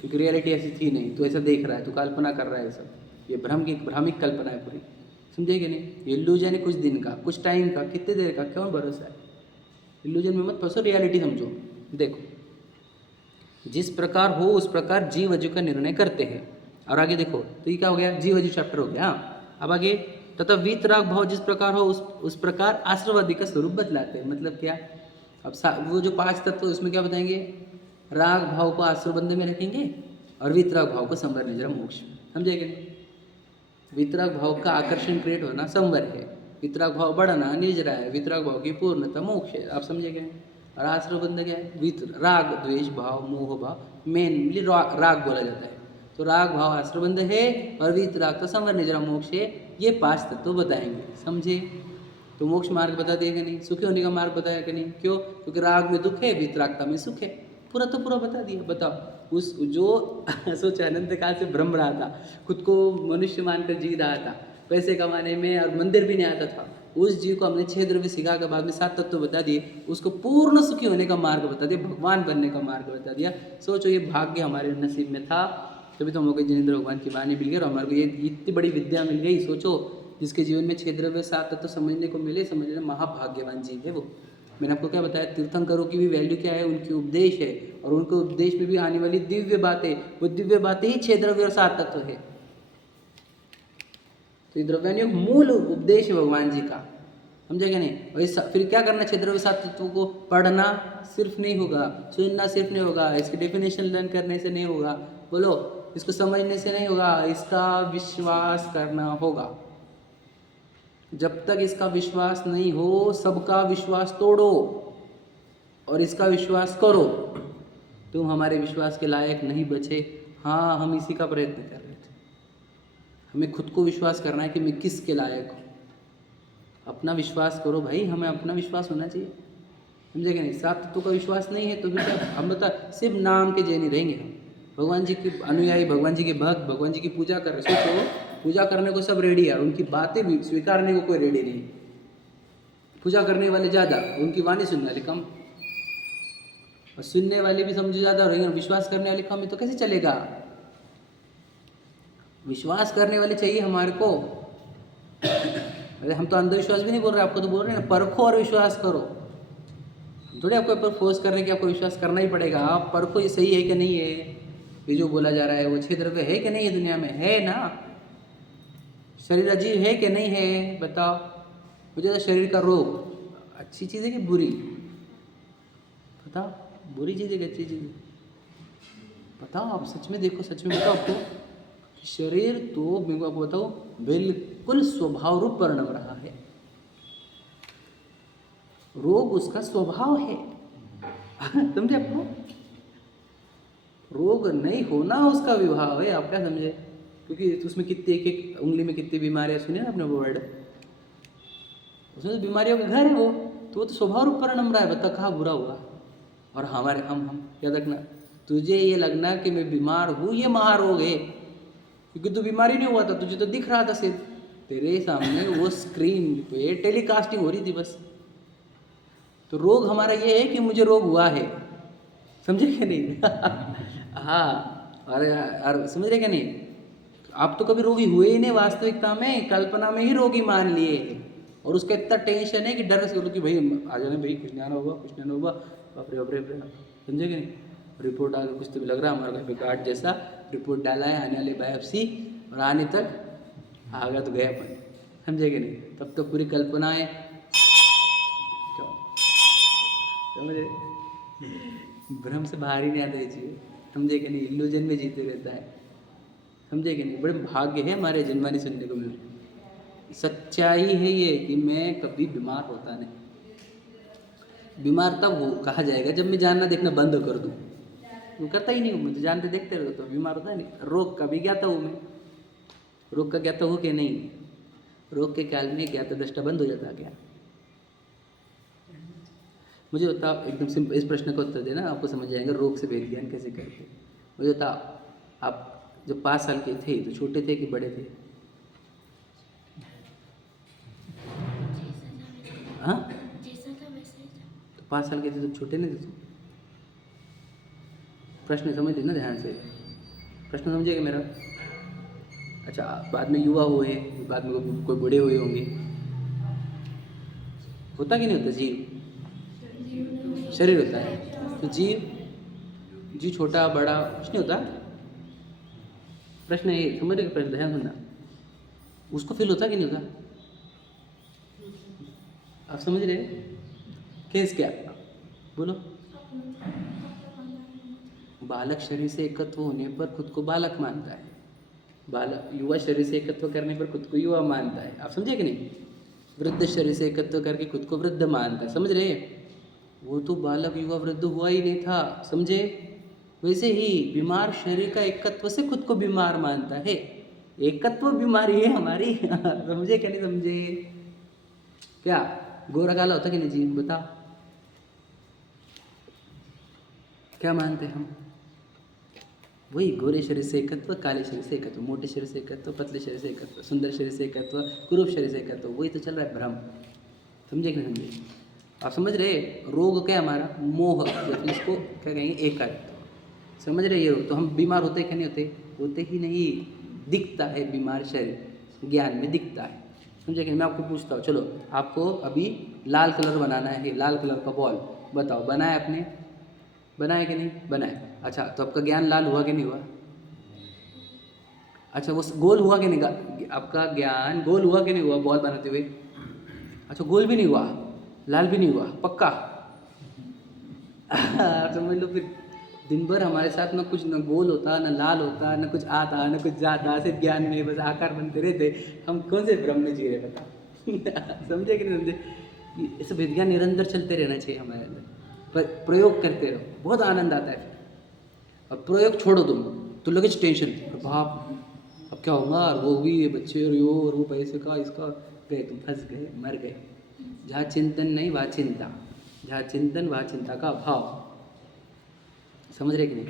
क्योंकि रियलिटी ऐसी थी नहीं, तो ऐसा देख रहा है, तो कल्पना कर रहा है सब, ये भ्रम की भ्रामिक कल्पना है पूरी, समझे कि नहीं? इल्यूजन है कुछ दिन का, कुछ टाइम का, कितने देर का, क्यों भरोसा है? इल्यूजन में मत फंसो, रियलिटी समझो। देखो, जिस प्रकार हो उस प्रकार जीव अजू का निर्णय करते हैं। और आगे देखो, तो ये क्या हो गया? जीव अजू चैप्टर हो गया। हाँ, अब आगे, तथा वीतराग भाव जिस प्रकार हो उस प्रकार आश्रवादी का स्वरूप बदलाते हैं। मतलब क्या? अब वो जो 5 तत्व उसमें क्या बताएंगे? राग भाव को आश्रबंध में रखेंगे और वीतराग भाव को संवर निजरा मोक्ष। समझेंगे? वितराग भाव का आकर्षण क्रिएट होना संवर है, वितराग भाव बढ़ना निजरा है, वितराग भाव की पूर्णता मोक्ष है। आप समझे गए? और आश्रबंध क्या है? राग द्वेष भाव मोह भाव मेनली राग बोला जाता है। तो राग भाव आश्रबंध है और वितराग तो संवर निजरा मोक्ष है। ये 5 तत्व बताएंगे। समझे? तो मोक्ष मार्ग बता दिया कि नहीं? सुखी होने का मार्ग बताया कि नहीं? क्यों? क्योंकि राग में दुख है, वितरागता में सुख है। पूरा तो पूरा बता दिया। बताओ, उस जो सोच अनंत काल से भ्रम रहा था, खुद को मनुष्य मानकर जी रहा था, पैसे कमाने में और मंदिर भी नहीं आता था, उस जीव को हमने 6 द्रव्य सिखा के बाद में 7 तत्व बता दिए, उसको पूर्ण सुखी होने का मार्ग बता दिया, भगवान बनने का मार्ग बता दिया। सोचो, ये भाग्य हमारे नसीब में था, तभी तो हमको जिनेंद्र भगवान की वाणी मिल गई और हमारे को ये इतनी बड़ी विद्या मिल गई। सोचो, जिसके जीवन में 6 द्रव्य 7 तत्व समझने को मिले, समझना महाभाग्यवान जीव है वो। मैंने आपको क्या बताया? तीर्थंकरों की भी वैल्यू क्या है? उनकी उपदेश है, और उनके उपदेश में भी आने वाली दिव्य बातें, वो दिव्य बातें ही 6 द्रव्य और 7 तत्व है। तो ये द्रव्यानुयोग मूल उपदेश है भगवान जी का। समझेगा नहीं? और फिर क्या करना? 6 द्रव्य 7 तत्वों को पढ़ना सिर्फ नहीं होगा, सुनना सिर्फ नहीं होगा, इसकी डेफिनेशन लर्न करने से नहीं होगा, बोलो, इसको समझने से नहीं होगा, इसका विश्वास करना होगा। जब तक इसका विश्वास नहीं हो, सबका विश्वास तोड़ो और इसका विश्वास करो। तुम हमारे विश्वास के लायक नहीं बचे। हाँ, हम इसी का प्रयत्न कर रहे थे। हमें खुद को विश्वास करना है कि मैं किसके लायक हूँ। अपना विश्वास करो भाई, हमें अपना विश्वास होना चाहिए। समझे कि नहीं? 7 तत्वों का विश्वास नहीं है तो फिर क्या? हम बता, सिर्फ नाम के जैनी रहेंगे हम। भगवान जी के अनुयायी, भगवान जी के भक्त, भगवान जी की पूजा कर रहे। सोचो, पूजा करने को सब रेडी है और उनकी बातें भी स्वीकारने को कोई रेडी नहीं। पूजा करने वाले ज़्यादा, उनकी वाणी सुनने वाले कम, और सुनने वाले भी समझो ज़्यादा रहेंगे और विश्वास करने वाले कम है, तो कैसे चलेगा? विश्वास करने वाले चाहिए हमारे को। अरे हम तो अंधविश्वास भी नहीं बोल रहे, आपको तो बोल रहे हैं ना, परखो और विश्वास करो। थोड़ी आपको ऊपर फोर्स कर रहे हैं कि आपको विश्वास करना ही पड़ेगा। आप परखो, ये सही है कि नहीं है, ये जो बोला जा रहा है वो 6 द्रव्य है कि नहीं है दुनिया में, है ना? शरीर अजीब है कि नहीं है, बताओ मुझे। तो शरीर का रोग अच्छी चीज़ है कि बुरी? बताओ, बुरी चीज़ है कि अच्छी चीज़ है? बताओ, आप सच में देखो, सच में बताओ आपको। शरीर तो मैं आपको बताओ बिल्कुल स्वभाव रूप परिणम रहा है, रोग उसका स्वभाव है। समझे? आपको रोग नहीं होना उसका विभाव है। आप क्या समझे? क्योंकि उसमें कितने, एक एक उंगली में कितनी बीमारियां सुनी ना आपने वर्ड, उसमें तो बीमारियों का घर है वो। तो स्वभाव रूप परिणम रहा है। बता कहाँ बुरा हुआ? और हमारे हम याद रखना, तुझे ये लगना कि मैं बीमार हूँ, ये महारोग है, क्योंकि तू बीमारी नहीं हुआ था, तुझे तो दिख रहा था सिर्फ तेरे सामने वो स्क्रीन पे टेलीकास्टिंग हो रही थी बस। तो रोग हमारा ये है कि मुझे रोग हुआ है। समझे क्या नहीं? हाँ, और समझ रहे क्या नहीं? आप तो कभी रोगी हुए ही नहीं, वास्तविकता में कल्पना में ही रोगी मान लिए हैं, और उसका इतना टेंशन है कि डर से बोलो कि भाई आ जाना, भाई कुछ नहीं होगा, कुछ नहीं होगा, बाप रे बाप रे। समझे कि नहीं? रिपोर्ट आ कुछ तो भी लग रहा है हमारा घर पे कार्ड जैसा, रिपोर्ट डाला है, आने वाली बायोप्सी, और आने तक आ गया तो गया अपन। समझे कि नहीं? तब तो पूरी कल्पना है। समझे? भ्रम से बाहर ही नहीं आते चाहिए। समझे कि नहीं? इल्यूजन में जीते रहता है। समझे कि नहीं? बड़े भाग्य है हमारे जिनवानी सुनने को मिले। सच्चाई है ये कि मैं कभी बीमार होता नहीं। बीमार तब हो कहा जाएगा जब मैं जानना देखना बंद कर दूँ। मैं करता ही नहीं हूँ, मुझे जानते देखते रहता हूँ, बीमार होता नहीं। रोग का भी ज्ञाता हूँ मैं, रोग का ज्ञाता हूँ कि नहीं? रोग के काल में ज्ञाता दृष्टा बंद हो जाता क्या? मुझे बताओ, एकदम सिंपल इस प्रश्न का उत्तर देना, आपको समझ जाएगा रोग से भेद ज्ञान कैसे करते। मुझे बताओ, आप जब 5 साल के थे तो छोटे थे कि बड़े थे? हाँ, तो 5 साल के थे तो छोटे नहीं थे तुम? प्रश्न समझ लेना ध्यान से, प्रश्न समझिएगा मेरा। अच्छा, बाद में युवा हुए, बाद में कोई बूढ़े हुए होंगे, होता कि नहीं होता? जीव शरीर होता है, तो जीव छोटा बड़ा कुछ नहीं होता। प्रश्न ये समझ रहे, प्रश्न ध्यान सुनना, उसको फील होता कि नहीं होता? आप समझ रहे? केस क्या बोलो? बालक शरीर से एकत्व होने पर खुद को बालक मानता है, बालक युवा शरीर से एकत्व करने पर खुद को युवा मानता है। आप समझे कि नहीं? वृद्ध शरीर से एकत्व करके खुद को वृद्ध मानता है। समझ रहे? वो तो बालक युवा वृद्ध हुआ ही नहीं था, समझे? वैसे ही बीमार शरीर का एकत्व से खुद को बीमार मानता है। एकत्व बीमारी है हमारी। समझे क्या नहीं समझे? क्या गोरा काला होता कि नहीं जी? बताओ क्या मानते हैं हम? वही गोरे शरीर से एकत्व, काले शरीर से एकत्व, मोटे शरीर से एकत्व, पतले शरीर से एकत्व, सुंदर शरीर से एकत्व, कुरूप शरीर से एकत्व, वही तो चल रहा है भ्रम। समझे कि नहीं समझे? आप समझ रहे? रोग क्या हमारा? मोह, इसको क्या कहेंगे? एकत्व। समझ रहे? ये तो हम बीमार होते क्या नहीं होते? होते ही नहीं, दिखता है बीमार शरीर, ज्ञान में दिखता है। समझे कि नहीं? मैं आपको पूछता हूँ, चलो आपको अभी लाल कलर बनाना है, लाल कलर का बॉल बताओ, बनाए आपने? बनाए कि नहीं बनाए? अच्छा, तो आपका ज्ञान लाल हुआ कि नहीं हुआ? अच्छा, वो गोल हुआ कि नहीं? आपका ज्ञान गोल हुआ कि नहीं हुआ बॉल बनाते हुए? अच्छा, गोल भी नहीं हुआ, लाल भी नहीं हुआ, पक्का? समझ लो फिर दिन भर हमारे साथ ना कुछ, ना गोल होता, ना लाल होता, ना कुछ आता, ना कुछ जाता, सिर्फ ज्ञान में बस आकार बनते रहते। हम कौन से भ्रम में जी रहे बता? समझे कि नहीं समझे? इस विज्ञान निरंतर चलते रहना चाहिए हमारे अंदर, पर प्रयोग करते रहो, बहुत आनंद आता है। अब प्रयोग छोड़ो तुम तो लगेज टेंशन, बाप अब क्या होगा, और वो भी ये बच्चे और यो और वो पैसे का इसका, गए तुम, फंस गए, मर गए। जहाँ चिंतन नहीं वहाँ चिंता, जहाँ चिंतन वहाँ चिंता का अभाव। समझ रहे कि नहीं?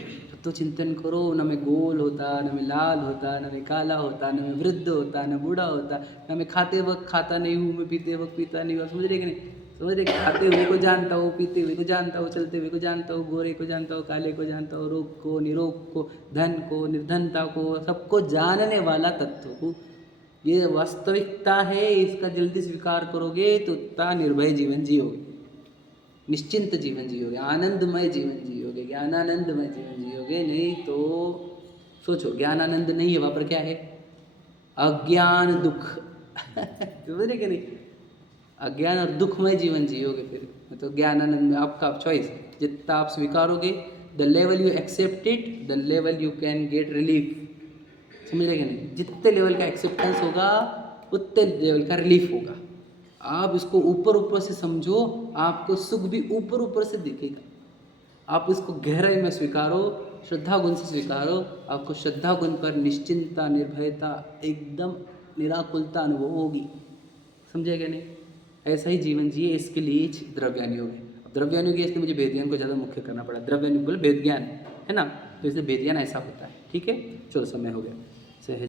तो चिंतन करो, न मैं गोल होता, न मैं लाल होता, न मैं काला होता, न मैं वृद्ध होता, न बूढ़ा होता, न मैं खाते वक्त खाता नहीं हूँ, मैं पीते वक्त पीता नहीं हूँ। समझ रहे कि नहीं? समझ रहे? खाते हुए को जानता हूँ, पीते हुए को जानता हूँ, चलते हुए को जानता हूँ, गोरे को जानता हूँ, काले को जानता हूँ, रोग को, निरोग को, धन को, निर्धनता को, सबको जानने वाला तत्व को। ये वास्तविकता है, इसका जल्दी स्वीकार करोगे तो उतना निर्भय जीवन जियोगे, निश्चिंत जीवन जियोगे, आनंदमय जीवन जियोगे, ज्ञानानंदमय जीवन जियोगे। नहीं तो सोचो, ज्ञानानंद नहीं है, वहाँ पर क्या है? अज्ञान दुख। समझ रहे कि नहीं? अज्ञान और दुखमय जीवन जियोगे। फिर तो ज्ञानानंद में आपका चॉइस, जितना आप स्वीकारोगे, the level you accept it, the level you can get relief. समझ रहे कि नहीं? जितने लेवल का एक्सेप्टेंस होगा उतने लेवल का रिलीफ होगा। आप इसको ऊपर ऊपर से समझो, आपको सुख भी ऊपर ऊपर से दिखेगा। आप इसको गहराई में स्वीकारो, श्रद्धा गुण से स्वीकारो, आपको श्रद्धा गुण पर निश्चिंतता, निर्भयता, एकदम निराकुलता अनुभव होगी। समझे क्या नहीं? ऐसा ही जीवन जिए, इसके लिए द्रव्यानुयोग है। अब द्रव्यानुयोग इसलिए मुझे भेद ज्ञान को ज़्यादा मुख्य करना पड़ा। द्रव्यानुयोग बोले भेद ज्ञान है ना, तो इसलिए भेद ज्ञान ऐसा होता है। ठीक है, चलो समय हो गया।